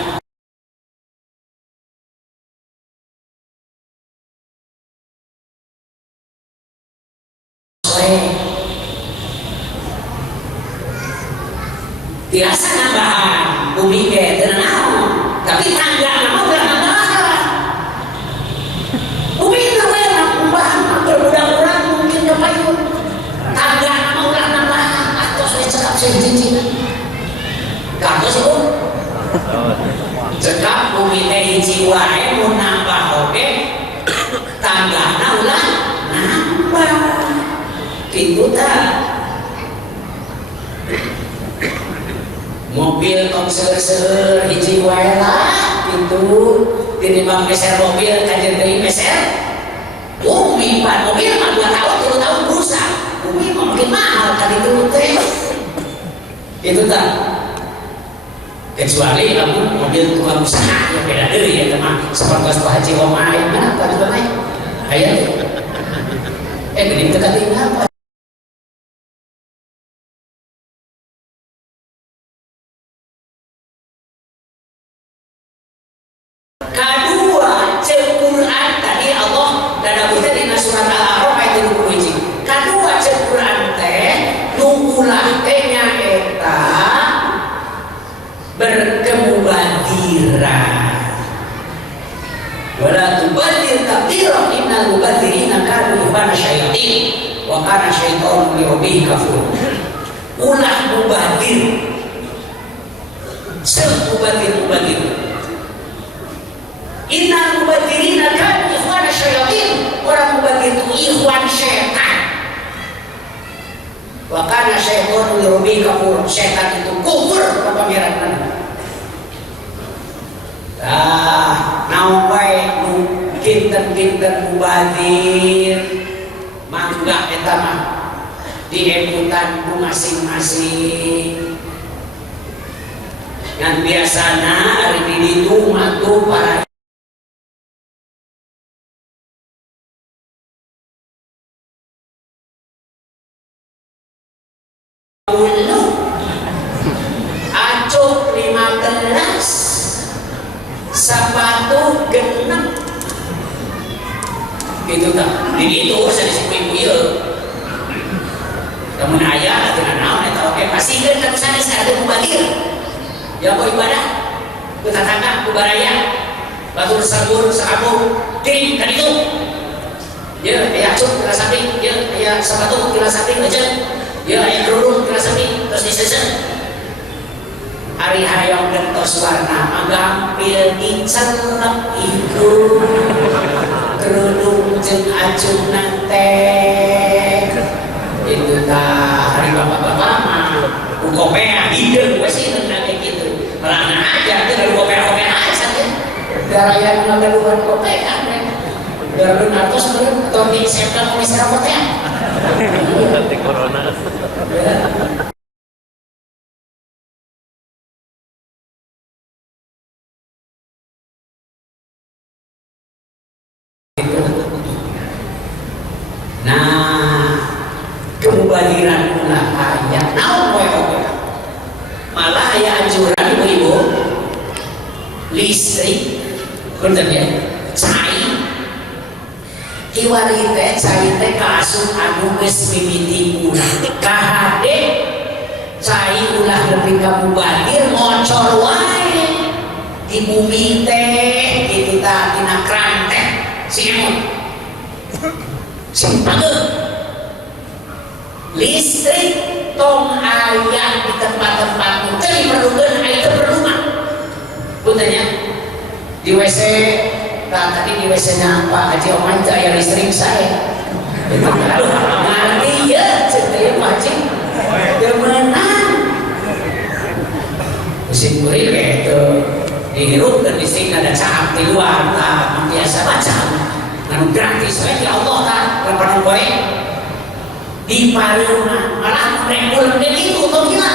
Biasa nambahan bumi ge teu naon, tapi tangga nama udah nambahan. Bumi teu we nambahan budak-budak mungkin kepayun. Tangga nama udah nambahan atos we cekap seujeuh. Kantos ibu. Cekap bumi teh hiji wae mun nambah oge tanggana ulah nambah. Kitu tah. Mobil tong seueur-seueur hiji wae lah gitu. Tinimbang meser mobil kajen deui meser bumi. Pan mobil mah 2 tahun 3 tahun rusak, bumi mah makin mahal ka ditu teh. Itu tah. Kecuali lamun mobil tukang usaha yang beda deui ya teman. Sapertos Pak Haji Omah aya mana Pak Haji Omah? Aya teh. Geuning teu katinggal. Kedua, cek Quran tadi Allah dadawuhna dina surat Al-A'raf ayat 21. Kedua cek Quran teh nu ulah teh nyaeta berkemubadiran. Wala tubadir tabdira innal mubadzirina kanu ikhwana syayatin wa kana syaitanu li rabbih kafur. Ulah mubadir. Mubadir. Innal mubadzirina kanu ikhwana syayatin. Orang mubadir itu ikhwan syaitan. Wa kana syaitanu li rabbih kafur. Syaitan itu kufur ka pangeran. Naon wae nu kinten-kinten mubadir mangga eta mah diebutan ku masing-masing. Yang biasana hari di ditu matu para acuk 15 sepatu genep gitu tak ini itu urusan si ibu ieu namun ayah dengan naon eta oke pasti kan sana ada mubadir ya mau ibadah ku tatangga ku baraya batur sabur saabung ting kan itu ya aya cuk kira samping, ya aya sepatu kira samping aja, ya aya kerudung kira samping, terus disesen. Hari hayang gentos warna agampil dicelep itu kerudung jeung acung nate itu tah hari bapak-bapak mah ukopea hideung we sih kayak gitu melana aja teh dari kopea-kopea aja teh garaya ngabeluan kopea teh garun atos meureun atau di septa kumis rambutnya nanti corona nah kemubadiran ulah aya naon poe oge malah aya anjuran ibu listrik punten ya cai kiwari teh cai teh kaasup anu geus mimiti urang kahade cai ulah nepi ka mubadir ngocor wae di bumi teh kitu tah tina kran teh simut simpage listrik tong aya di tempat-tempat nu teu diperlukeun aya teu perlu mah punten ya di WC tadi di WC nya Pak Haji Oman teh aya listrik saya aduh ngarti ya ceuk teh Pak Haji teu meunang musim kuring gitu dihirupkeun listrik ada cahap di luar tah biasa baca anu gratis we ya Allah tah lapan poe di pareuna malah rembul deui itu tong gila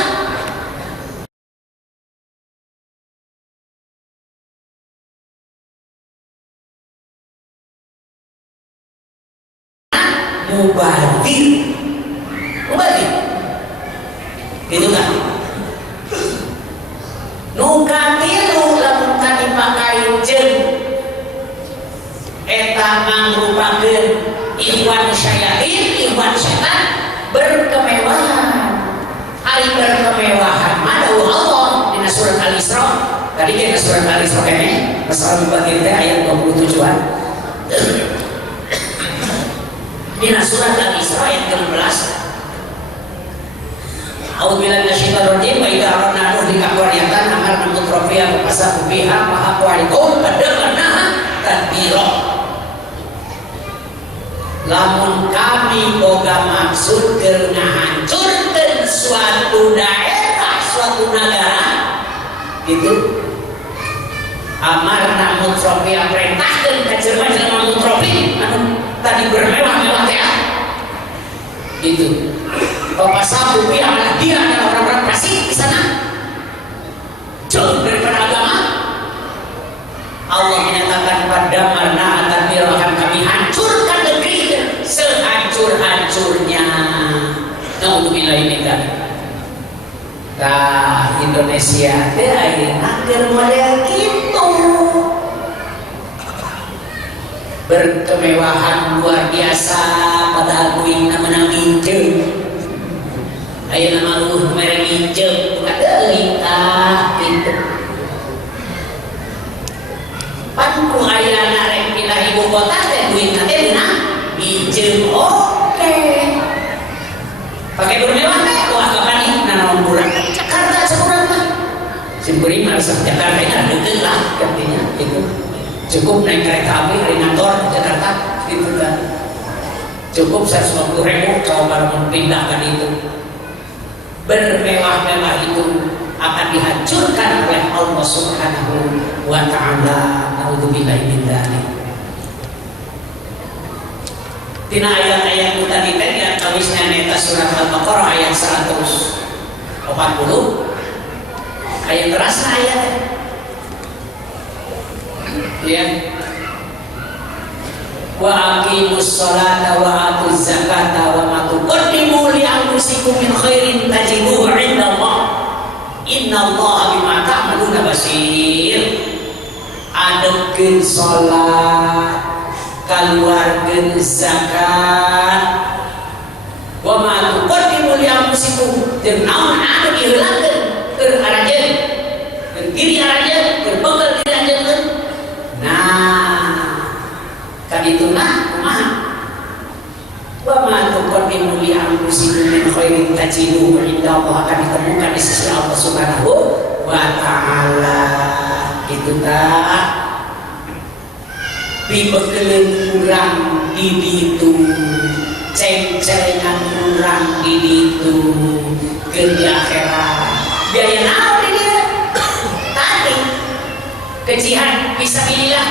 mubadir gitu kan nu katilu lamun tadi pakai jeung eta mangrupakeun ikhwan syayatin ikhwan setan berkemewahan ari berkemewahan madawu Allah dina surat Al-Isra tadi dina surat Al-Isra kene masalah mubadir teh ayat 27-an dina surat Al-Isra ayat ke-11 A'udzubillahi minasyaitonir rajim wa idza aradna an nuhlika qaryatan amarna mutrafiha fa fasaku biha fa haqqu 'alal qawl fadammarnaha tadbira lamun kami boga maksud keur ngahancurkeun suatu daerah suatu negara gitu amarna mutrafiha perintahkeun ka jelema-jelema mutrafi anu tadi bermewah-mewah teh gitu Bapak Sabu adalah dia adalah orang-orang fasik di sana jauh daripada agama Allah menyatakan pada mana akan akan kami hancurkan negeri sehancur-hancurnya naudzubillah ini kan nah Indonesia teh ayeuna keur model kitu berkemewahan luar biasa padahal kuingna menang inceun ayeuna mah luhur mere inceun bukan deui tah kitu pan ku ayeuna rek pindah ibu kota teh kuingna teh menang inceun oke pake bermewah teh wah kapan nih nanaon kurang Jakarta sekurang mah simkuring mah Jakarta nya deukeut lah artinya gitu cukup naik kereta api dari kantor ke Jakarta gitu kan cukup 150.000 kalau mempindahkan itu bermewah-mewah itu akan dihancurkan oleh Allah Subhanahu wa ta'ala naudzubillahi min dzalik tina ayat-ayat nu tadi teh yang kawisna neta surat Al-Baqarah ayat 140 ayat terasa ayat ya wa aqimus sholata wa atuz zakata wa ma tuqaddimu li anfusikum min khairin tajiduhu 'inda Allah innallaha bima ta'maluna basir adeukeun salat kaluarkeun zakat wa ma tuqaddimu li anfusikum jeung naon anu diheulakeun keur arajeun keur diri arajeun keur begal diri arajeun nah kadituna kumaha Wa ma tuqaddimu li anfusikum min khairin tajiduhu inda Allah, akan ditemukan di sisi Allah Subhanahu wa ta'ala. Itu tak bibekeleun urang di ditu, ceng-cengan urang di ditu ke di akhirat. Biaya naon di dia? Tadi kecihan bisa pilihlah.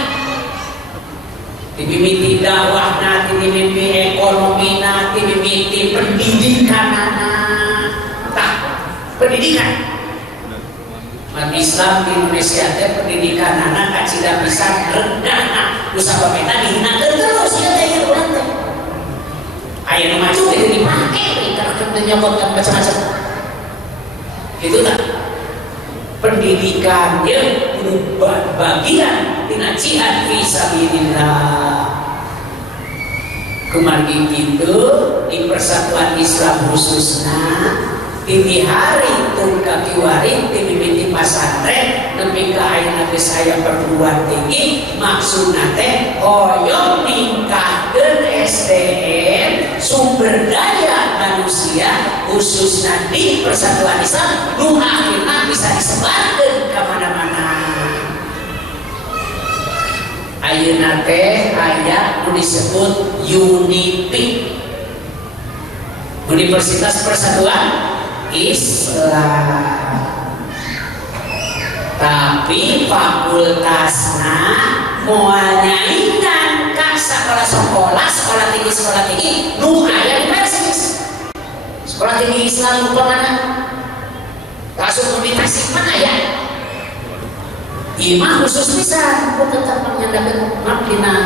Dimimiti dakwah nanti, dimimiti ekonomi nanti, dimimiti pendidikan anak. Tak, pendidikan. Umat Islam di Indonesia teh pendidikan anak kan tidak bisa rendah. Usaha pemerintah dihinakan terus ya teh urang teh. Aya nu maju teh dipake karena menyebutkan macam-macam. Itu tak. Pendidikan yang berubah bagian tina jihad fisabilillah. Kemarin itu di Persatuan Islam khususnya di hari tungka kiwari di mimiti pasantren lebih ke ayeuna geus aya perguruan tinggi, maksudna teh hoyong ningkatkeun SDM sumber daya manusia khususnya di Persatuan Islam nu akhirna bisa disebarkeun ka mana-mana. Ayeuna teh aya nu disebut UNIPI, Universitas Persatuan Islam, tapi fakultasna moal nyaingan ka sekolah tinggi nu aya di Persis. Sekolah tinggi Islam nu mana? Kasus Tasik mana ya? Imam khusus bisa tetap menyandarkan makna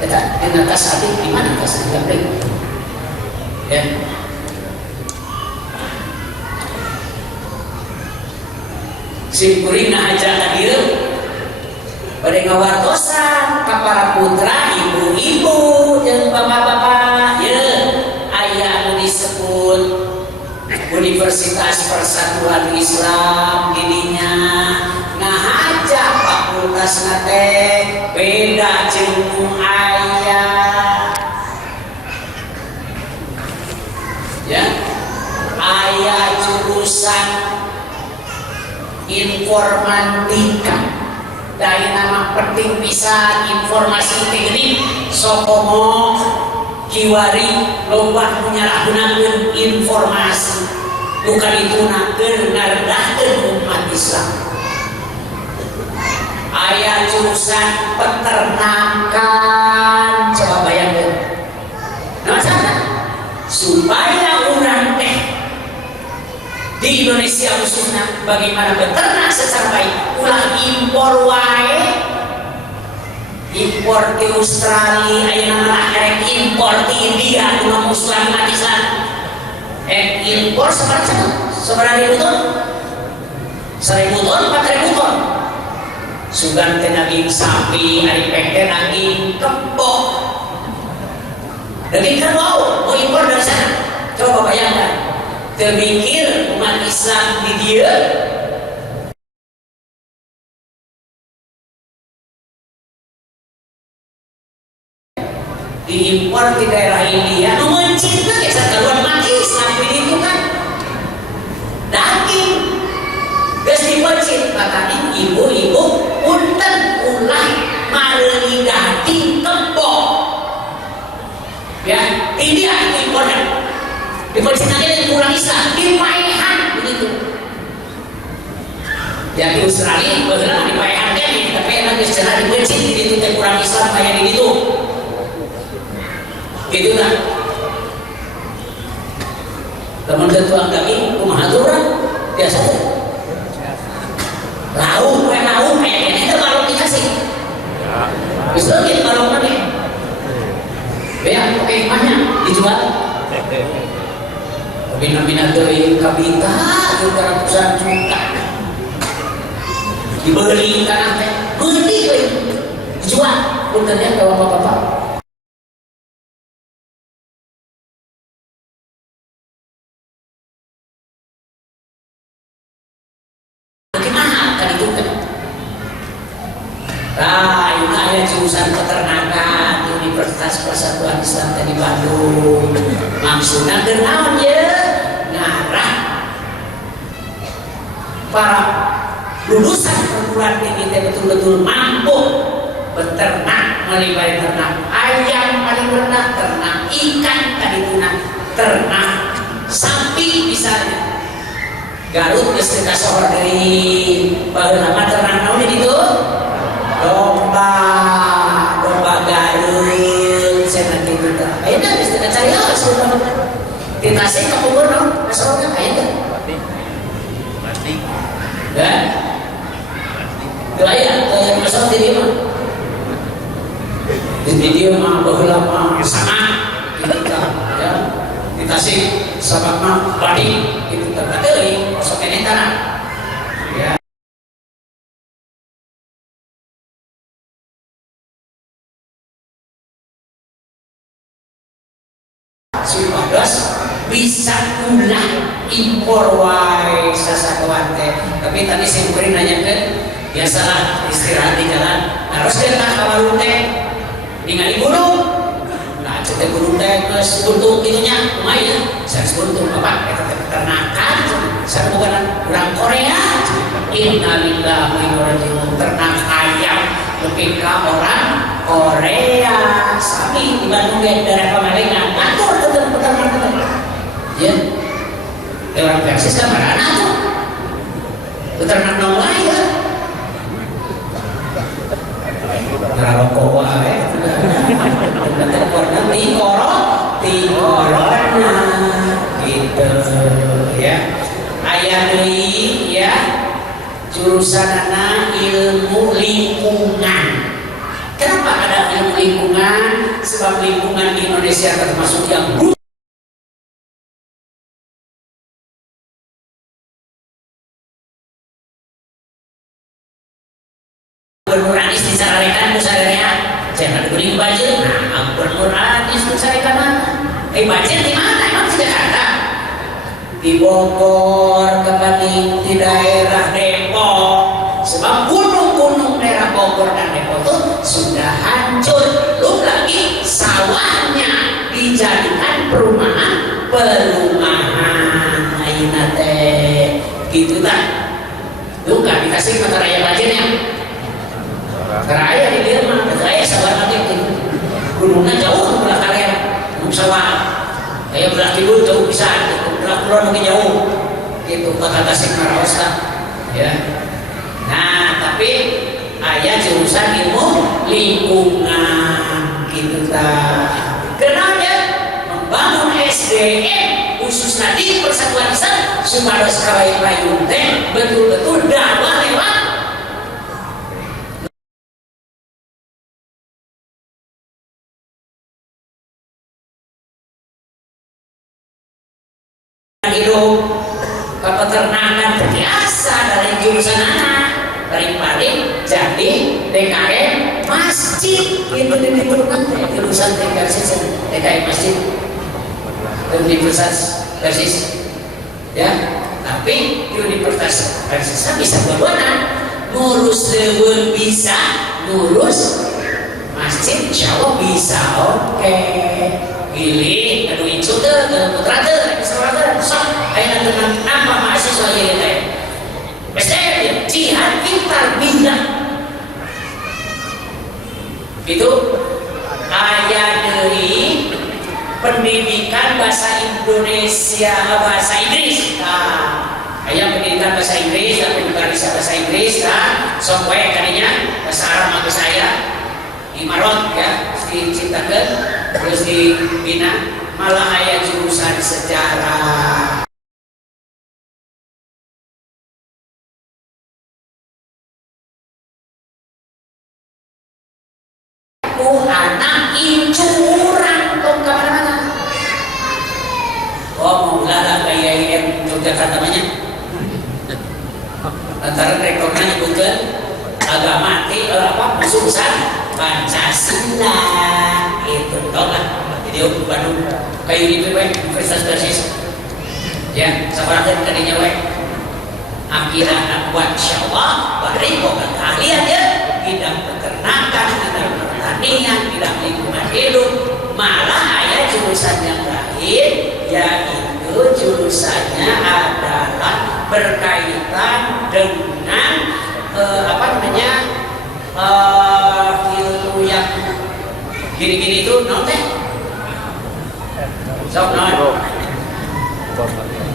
kita tasadi di mana tasadi ya. Simkurina aja hadir pada ngawartosan ka para putra, ibu-ibu jeung bapak-bapak ya, aya anu disebut Universitas Persatuan Islam didinya ngahaja fakultasna teh beda jeung aya ya, aya jurusan informatika dari nama penting bisa informasi teknik sokomo kiwari loba menyalahgunakeun informasi bukan digunakeun ngarendahkeun umat Islam. Aya jurusan peternakan, coba bayangkeun nah supaya urang teh di Indonesia khususnya bagaimana beternak secara baik, ulah impor wae, impor di Australia, ayeuna malah erek impor di India, ulah muslim umat Islam, impor seberapa ribu ton, 1.000 ton, 4.000 ton, sugan teh daging sapi, ari peke daging kebo, daging kerbau, mau impor dari sana, coba bayangkan. Terpikir umat Islam di dia diimpor di daerah India mencipta kisah kaluan umat Islam itu kan daging geus dipencit katanya ibu-ibu punten ulah mareuli daging kebo ya, India itu impornya dipercintanya dengan kurang Islam dipaehan begitu ya. Di Australia beneran dipaehan kan, tapi nanti secara dipercint di itu kurang Islam kayak di itu gitu kan. Teman ketua kami kumaha tuh orang biasa tuh lauk kayak gini itu baru dikasih bisa gitu baru mana ya pakai imannya dijual bina-bina dari kabita itu ratusan juta dibeli tanah teh beli dijual puntennya ke bapak-bapak bagaimana kan itu kan ini ada jurusan peternakan di Universitas Universitas Persatuan Islam di Bandung. Maksudnya kenaon ya ngarah para lulusan perguruan tinggi betul-betul mampu beternak, mulai ternak ayam paling rendah, ternak ikan tadi tuna, ternak sapi misalnya. Garut geus teu kasohor deui baheula ternak naon itu? Domba Garut cenah kitu teh. Ayeuna geus teu kacarios di Tasik kapungkur naon kasohorna ayeuna Mati. ya teu aya kasohor di dieu mah di dieu mah baheula mah sama kitu teh ya di Tasik sabab mah badi kitu teh teuing sok keneh tanah ya. Supados bisa ulah impor wae sasakoan teh. Tapi tadi saya beri nanyakeun biasalah istirahat di jalan harus tah ka warung teh ningali gunung. Nah teh gunung teh geus buntung kitu nya lumayan sanes buntung apa eta teh peternakan sareng urang Korea. Innalillahi wa inna ilaihi raji'un. Ternak ayam lebih ka orang Korea. Sami di Bandung ge daerah Pamalengan ngatur tetep peternak ya. Orang Persis kan marana tuh peternak naon wae ya. Ngarokok wae. Peternak tikorona gitu ya. Aya deui ya jurusanana ilmu lingkungan. Kenapa ada ilmu lingkungan? Sebab lingkungan di Indonesia termasuk yang Gubernur Anies disarekan musarerea jangan diberi budget. Nah, Gubernur Anies disarekan mana? Budget di mana? Emang di Jakarta? Di Bogor, kebanding di daerah Depok. Sebab gunung-gunung daerah Bogor dan Depok itu sudah hancur. Belum lagi sawahnya dijadikan perumahan. Ayeuna teh gitu tak? Tuh nggak dikasih mata raya budgetnya. Raya di dia mah, raya sawah nanti gunungnya jauh belah kalian, gunung sawah. Kayak belah timur jauh bisa, belah kulon mungkin jauh. Itu kota Tasik Maraos lah, ya. Nah, tapi ayah jurusan ilmu lingkungan gitu ta. Kenapa? Membangun SDM khusus nanti Persatuan Islam supados kalayun teh betul-betul dakwah lewat hidup kepeternakan biasa dari jurusan anak paling jadi DKM masjid itu di jurusan DKM masjid Universitas Persis ya. Tapi di Universitas Persis bisa berwarna ngurus leuweung bisa ngurus masjid insyaallah bisa oke. Pilih aduh itu teh putra teh sekolah sok aya dengan apa mahasiswa ieu teh STM jihad pintar bina itu aya deui pendidikan bahasa Indonesia bahasa Inggris. Nah aya pendidikan bahasa Inggris dan pendidikan bahasa Inggris nah sok wae kadinya bahasa Arab mah saya Imarat ya diciptakan terus dibina malah aya jurusan sejarah. Anak incurang tong kemana-mana. Oh mau lala kayak IM Yogyakarta namanya. Antara rekornya nyebutkan agama apa jurusan Pancasila itu tau lah. Jadi Bandung kayu di Universitas Persis ya sabarkan tadinya we akhirnya kuat insyaallah bari boga keahlian ya bidang peternakan atau pertanian, bidang lingkungan hidup, malah ada jurusan yang lain, yaitu jurusannya adalah berkaitan dengan ilmu yang gini-gini itu, non teh, sok non,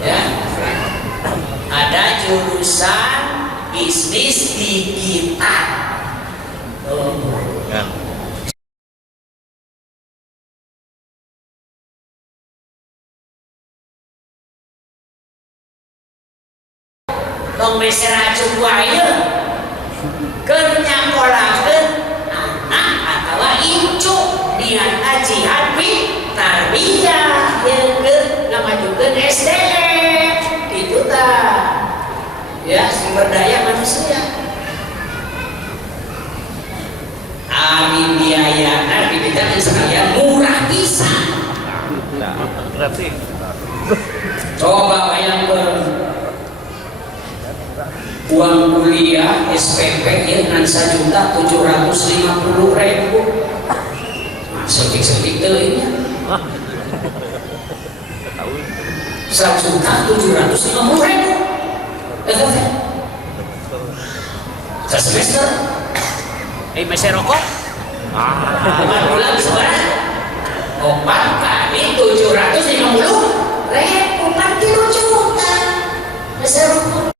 ya, ada jurusan bisnis digital. Tong meser acung wae keur nyakolakeun anak atawa incu niatna jihad fi tarbiyah yang keur ngamajukeun SDM kitu tah ya sumber daya manusia. Ari biayana dibidakan sekalian murah pisan. Coba bayangkeun uang kuliah SPP ya dengan 1.750.000 sedikit ini 1.750.000 semester masih rokok 4 bulan sebarang 4 kali 750.000 4 kilo juta masih rokok.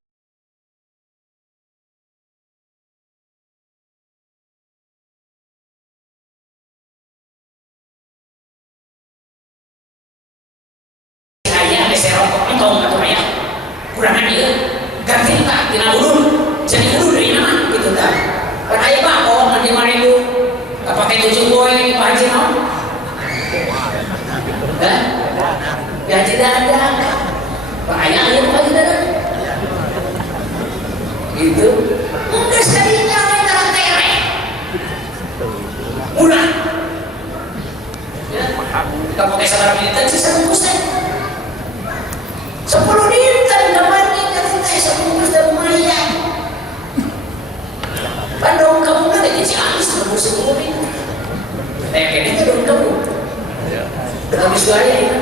Kurangan dia ganti tak tina ulun jadi ulun dari nama gitu tak kan aja pak oh nanti 5.000 tak pakai 7 poin ini pak haji no kan ya tidak ada pak ayah aja pak tidak ada gitu enggak sekalinya oleh dalam tere murah ya tak pakai sabar militer sisa bungkusnya 10 dinten depannya katanya 10 dinten lumayan Bandung kamu kan ada Ciamis 10 dinten kayaknya itu dong kamu habis gaya ya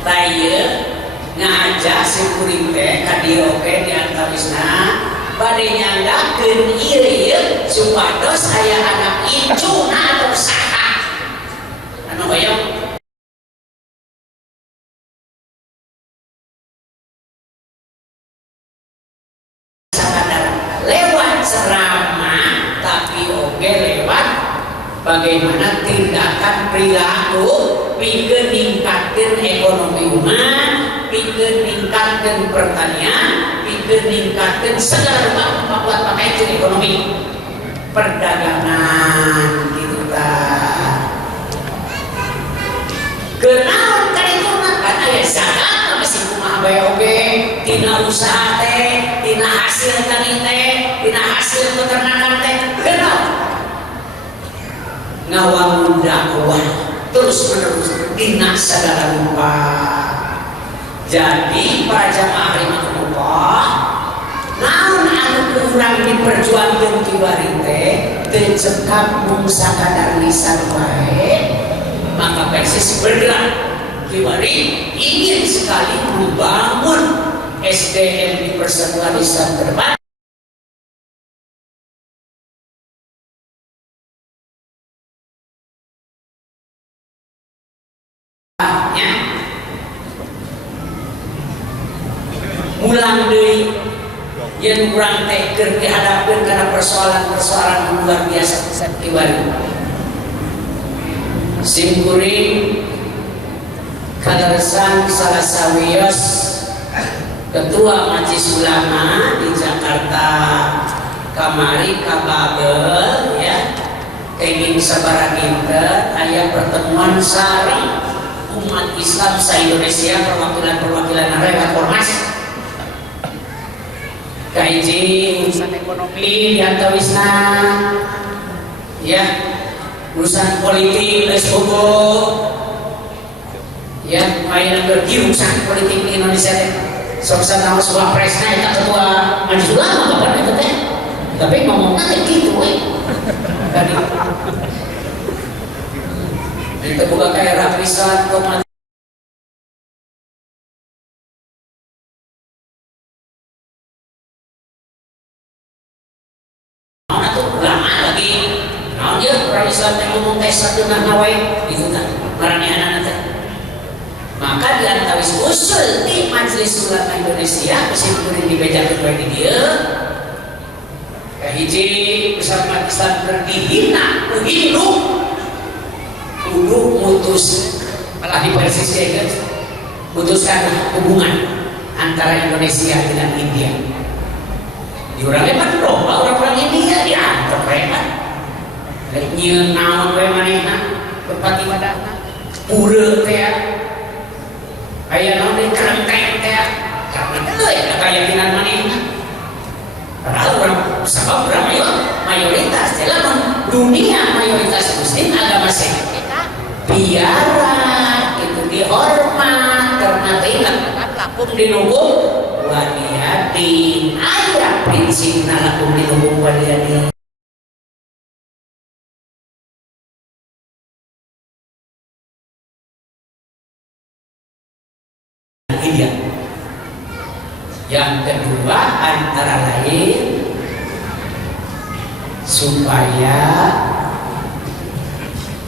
taya ngajak si kuring teh kadio oke diantawisna bade nyanggakeun ieu supados aya anak incuna atau saha anu hoyong serama tapi oke lewat bagaimana tindakan perilaku pikeun ningkatkeun ekonomi umat pikeun ningkatkeun pertanian pikeun ningkatkeun segala rupa buat pakai ekonomi perdagangan gitu tah kenaon kan itu kan aya zakat masih kumaha bae oge tina usaha teh tina hasil tani teh tina hasil peternakan teh kenal ngawangun dakwah terus menerus dina segala rupa. Jadi para jamaah rahimakumullah naon anu kurang diperjuangkeun kiwari teh teu cekap mung sakadar lisan wae maka persis bergerak kiwari ingin sekali membangun SDM di Persatuan Islam terdepan. Ulang deui yen urang teh keur dihadapkeun kana persoalan-persoalan luar biasa kiwari. Sim kuring kadarsan salah sawios ketua Majelis Ulama di Jakarta kamari kababel ya kenging sabaraha dinten aya pertemuan sareng umat Islam se-Indonesia perwakilan-perwakilan lewat ormas kaiji urusan ekonomi diantawisna ya urusan politik geus bogo ya main berki urusan politik di Indonesia teh sok sanaos wapresna eta ketua Majelis Ulama kapan eta teh Tapi ngomongnya kayak gitu tadi itu bukan kayak rapisan kok Islam yang ngomong kayak satu nawai itu kan marane anak-anak. Maka di antawis usul di Majelis Ulama Indonesia kesimpulan dibejakan baik dia kahiji bersama Islam berdihina Hindu kudu mutus malah di persisnya kan putuskan hubungan antara Indonesia dengan India. Di orangnya kan orang-orang India dianggap preman nyeun naon we manehna tempat ibadahna pura teh aya naon deui kerengkeng teh tapi teuing da keyakinan manehna padahal urang sabab urang mayoritas dalam dunia mayoritas muslim agama Syiah biara itu dihormat karena ingat lakum dinubuh waliyadin aya prinsipna lakum dinubuh waliyadin. Yang kedua antara lain supaya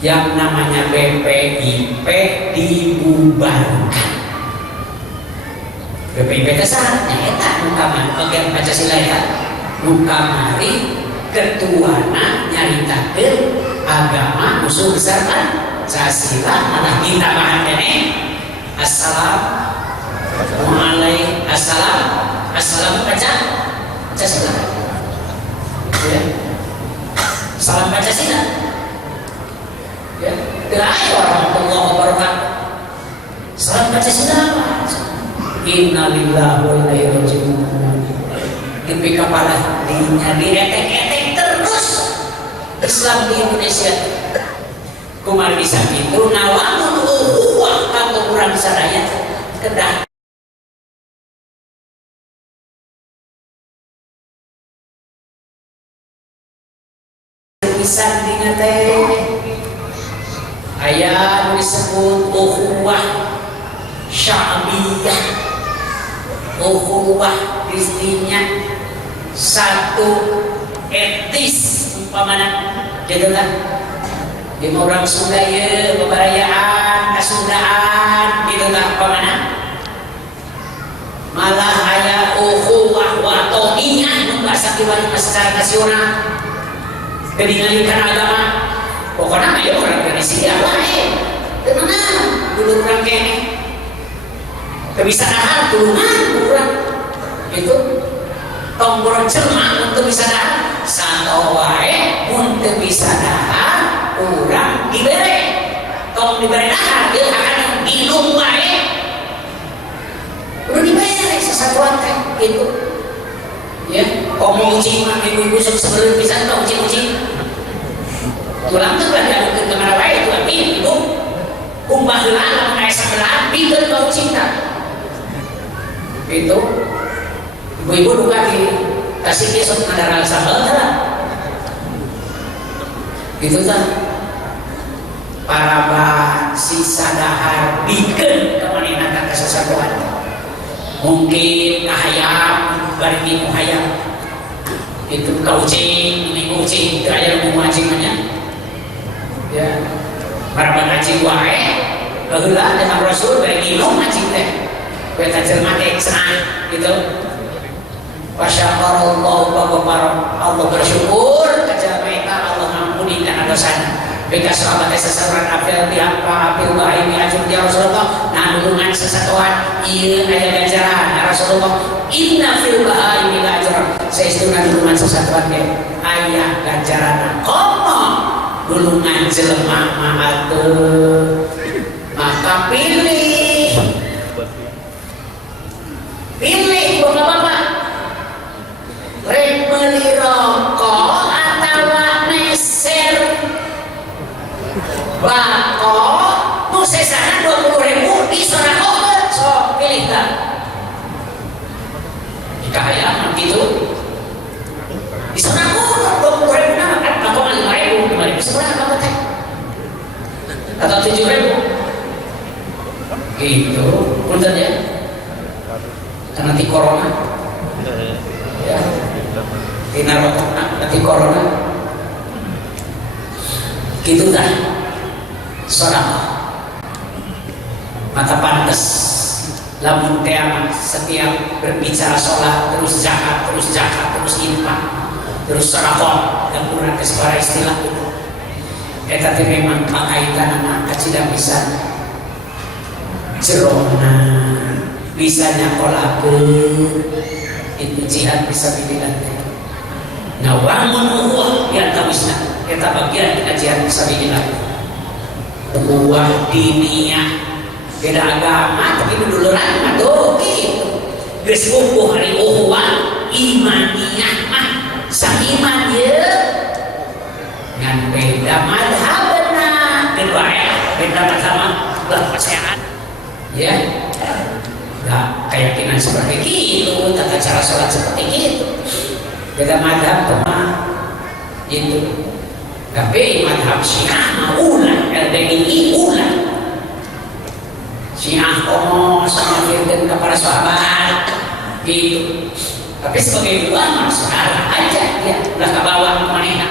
yang namanya BPIP dibubarkan. BPIP itu syaratnya eta nukamari bagian Pancasila ya nukamari ketuana nyaritakeun agama musuh besar Pancasila malah ditambahan kene Assalamu Pancasila ya. Salam Pancasila ya. Doa warahmatullahi wabarakatuh. Salam Pancasila innalillahi wa inna ilaihi raji'un. Di kepala diretek-etek terus Islam di Indonesia kumaha bisa itu nawamun uhuwah kanggo urang sadaya kedah pisan dina teh aya disebut ukhuwah sya'biyah ukhuwah istinya satu etis umpamana gitu kan di orang Sunda ya bebarayaan kasundaan gitu kan umpamana malah aya ukhuwah watoniyah bahasa kiwani secara nasional kedinganikan agama pokoknya ayo orang Indonesia wae tenang dulu orang kene bisa dahar tulungan kurang itu tombol jelma untuk bisa dahar satu wae untuk bisa dahar kurang diberi tong diberi dahar dia akan minum wae udah diberi sesatuan teh itu ya omong ucing mah ibu-ibu sebelum bisa tau ucing-ucing tulang tuh berarti ada kemana wae itu abi ibu kumbah heula kayak sabelah bikin kau cinta itu ibu-ibu duka di kasih besok ada rasa sabelah itu kan para sisa dahar bikin kemana nak kesesatuan mungkin kahayam bari hayam itu kaucing ini kucing kaya mau mancingnya ya para mancing wae baheula dengan Rasul bari minum mancing teh kita jelma teh senang gitu wasyakarallahu wa ghafara Allah bersyukur kajamaita Allah ngampuni kana dosana bika sahabat seseorang apel bahaya ajur dia Rasulullah nah nulungan sesatuan iya aya ganjaran ya Rasulullah inna fil bahaya ajran saestuna nulungan sesatuan ge aya ganjaran komo nulungan jelema mah maka pilih bapak-bapak rek meuli rokok atawa meser bako nu sesana 20.000 di sorakokeun sok pilih tah jika aya gitu di sorakokeun gitu punten ya karena di corona ya tina rokokna nanti corona gitu dah sedekah mata pantes lamun teama setiap berbicara sholat terus zakat terus infak terus sedekah dan kurang kesepara istilah itu eta teh memang pakaitan anak kacida bisa jerona bisa nyakolakeun itu jihad bisa dibilang nah wangun uwah yang tawisna eta bagian tina jihad bisa dibilang uwah diniyah beda agama tapi duluran mah tuh gitu geus kukuh hari uwah imaniyah mah saiman ye ngan beda madhabna kedua ya beda madhab lah pasehan ya nggak keyakinan seperti itu tata cara sholat seperti itu beda madhab teman itu tapi madhab syiah maulah LDI ulah syiah komo sama firdan ke para sahabat gitu tapi sebagai ulama salah aja ya ulah ke bawah kemana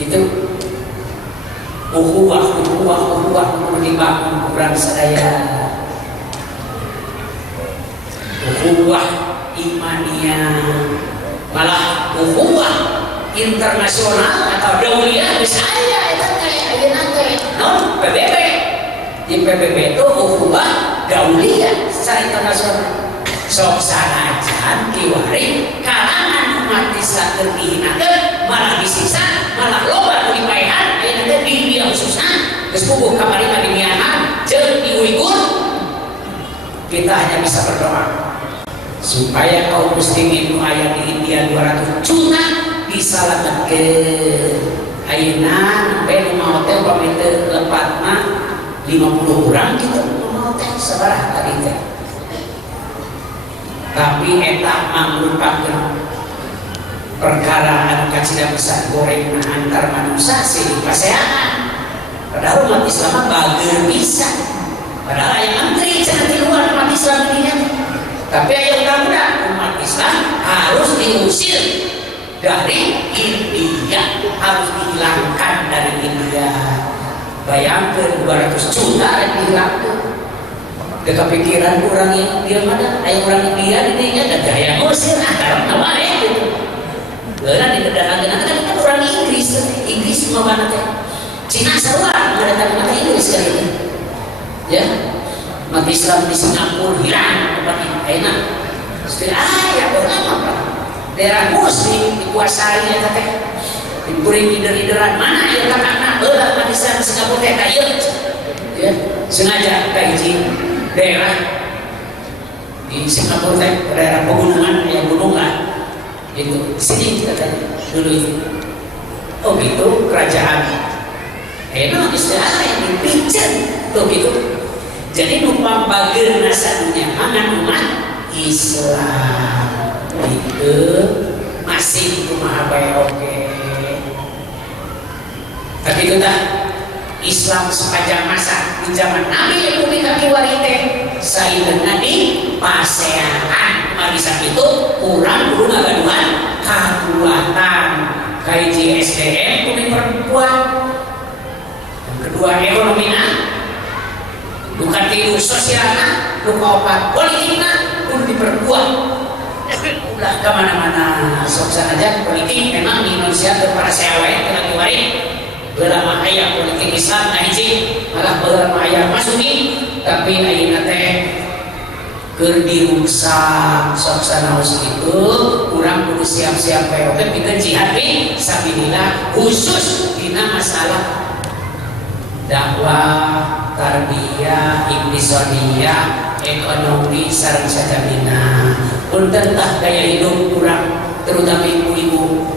itu ukhuwah dibangun kurang sadaya ukhuwah imaniyah malah ukhuwah internasional atau dauliyah bisa aja itu kayak ayeuna teh non PBB di PBB itu ukhuwah dauliyah secara internasional sok sanajan kiwari kalangan umat Islam terhinakeun malah disiksa malah loba dipaehan ayeuna di India khususna geus puguh kamari di Myanmar jeung di Uighur kita hanya bisa berdoa supaya kaum muslimin nu aya di India 200 juta disalametkeun ayeuna nembe nu maot teh upami teu lepatna 50 urang kitu nu maot teh sabaraha tadi teh tapi eta merupakan perkara anu kacida besar goreng antar manusia sih pasehan padahal umat Islam bager bisa padahal yang menteri jangan di luar umat Islam ini tapi ayo budak umat Islam harus diusir dari India harus dihilangkan dari India bayangkan 200 juta yang dihilangkan kepikiran orang yang dia mana ayah orang India ini ada gaya Mesir antara nama gitu karena di kedatangan kan orang Inggris mau mana teh Cina sarua mendatangkan mata Inggris kan itu ya umat Islam di Singapura hilang tempat ini enak ya orang apa daerah Muslim dikuasai ya teh diberi leader-leaderan mana ya kakak umat Islam di Singapura teh kayu ya sengaja kaji daerah di Singapura daerah pegunungan yang gunungan itu sini katanya dulu itu oh gitu kerajaan enak istilah yang dipincen tuh gitu jadi numpang bager nasadunya mangan umat Islam gitu masih kumaha bae oke tapi itu dah Islam sepanjang masa di zaman Nabi Republik Kiwarite sayeuna di pasean marisan itu kurang kudu ngagaduhan kakuatan kaiji SDM kudu perempuan yang kedua ekonomina bukan tidur sosialna nu kaopat politikna kudu diperkuat ulah kemana-mana sok sanajan politik memang di Indonesia para sewae tengah kiwari beulama aya politik Islam hiji malah beulama aya masuki tapi ayeuna teh keur dirusak sok sanaos kitu urang kudu siap-siap bae oge pikeun jihad fi sabilillah khusus dina masalah dakwah tarbiyah iktisadiyah ekonomi sareng sadamina punten tah gaya hidup urang terutama ibu-ibu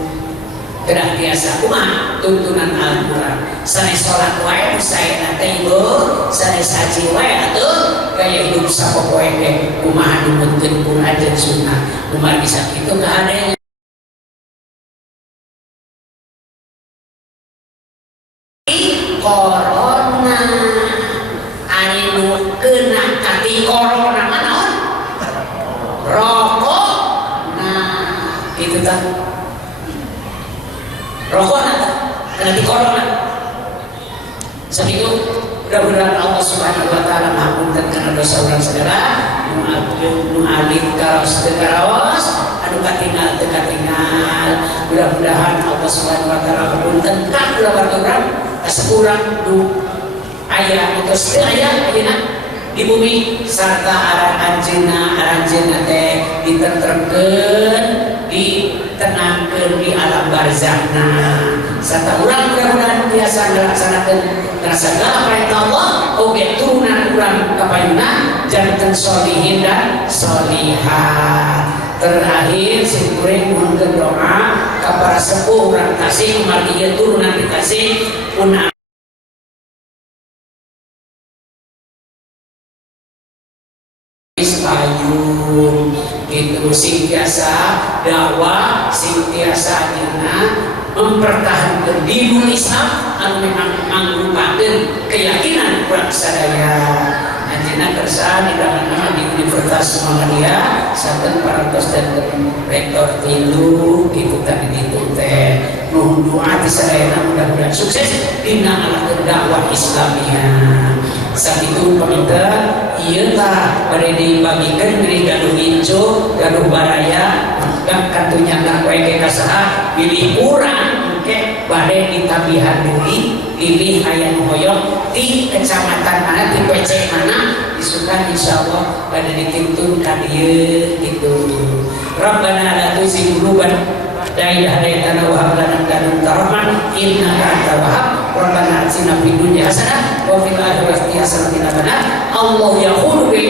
kedah biasa kumaha tuntunan Al-Quran sanes sholat wae saena teh ibu sanes haji wae atuh gaya hidup sapopoe teh kumaha numutkeun Quran jeung sunnah kumaha bisa kitu kahadean corona ari anu kena kati corona naon rokok nah gitu kan rokok kena di corona segitu. Mudah-mudahan Allah Subhanahu wa taala mengampunkan karena dosa urang sadaya nu alih karaos teu karaos anu katingal teu katingal. Mudah-mudahan Allah Subhanahu wa taala mengampunkan ka keluarga urang kasakurang nu aya utus teu aya ayeuna di bumi sarta aranjeunna teh ditentremkeun ditenangkeun di alam barzahna sarta urang mudah-mudahan biasa ngalaksanakeun segala perintah Allah oge turunan urang kapayuna janten sholihin dan sholihat. Terakhir simkuring mohonkeun doa ka para sepuh urang Tasik kumaha ieu turunan di Tasik pun payung gitu sing biasa dakwah sing biasa ayeuna mempertahankan dinul Islam anu memang mangrupakeun keyakinan urang sadaya. Anjeunna kersa di dalamna di Universitas Muhammadiyah saben parantos dan rektor tilu kitu tadi ditu teh nuhun doa ti sadayana mudah-mudahan sukses dina ngalakeun dakwah Islamiyah. Sakitu paminten ieu tah bade dibagikeun pilih gaduh inco gaduh baraya dan kantunya nggak kueke kasaha pilih urang ke bade ditabihan deui pilih hayang hoyong di kecamatan mana di PC mana disukan insyaallah bade dituntun ka dieu gitu. Rabbana la tuzigh qulubana ba'da idh hadaytana wa hab lana min ladunka rahmah innaka antal wahhab. Rabbana atina fid dunya hasanah wa fil akhirati hasanah wa qina adzabannar. Allah yaqulu bil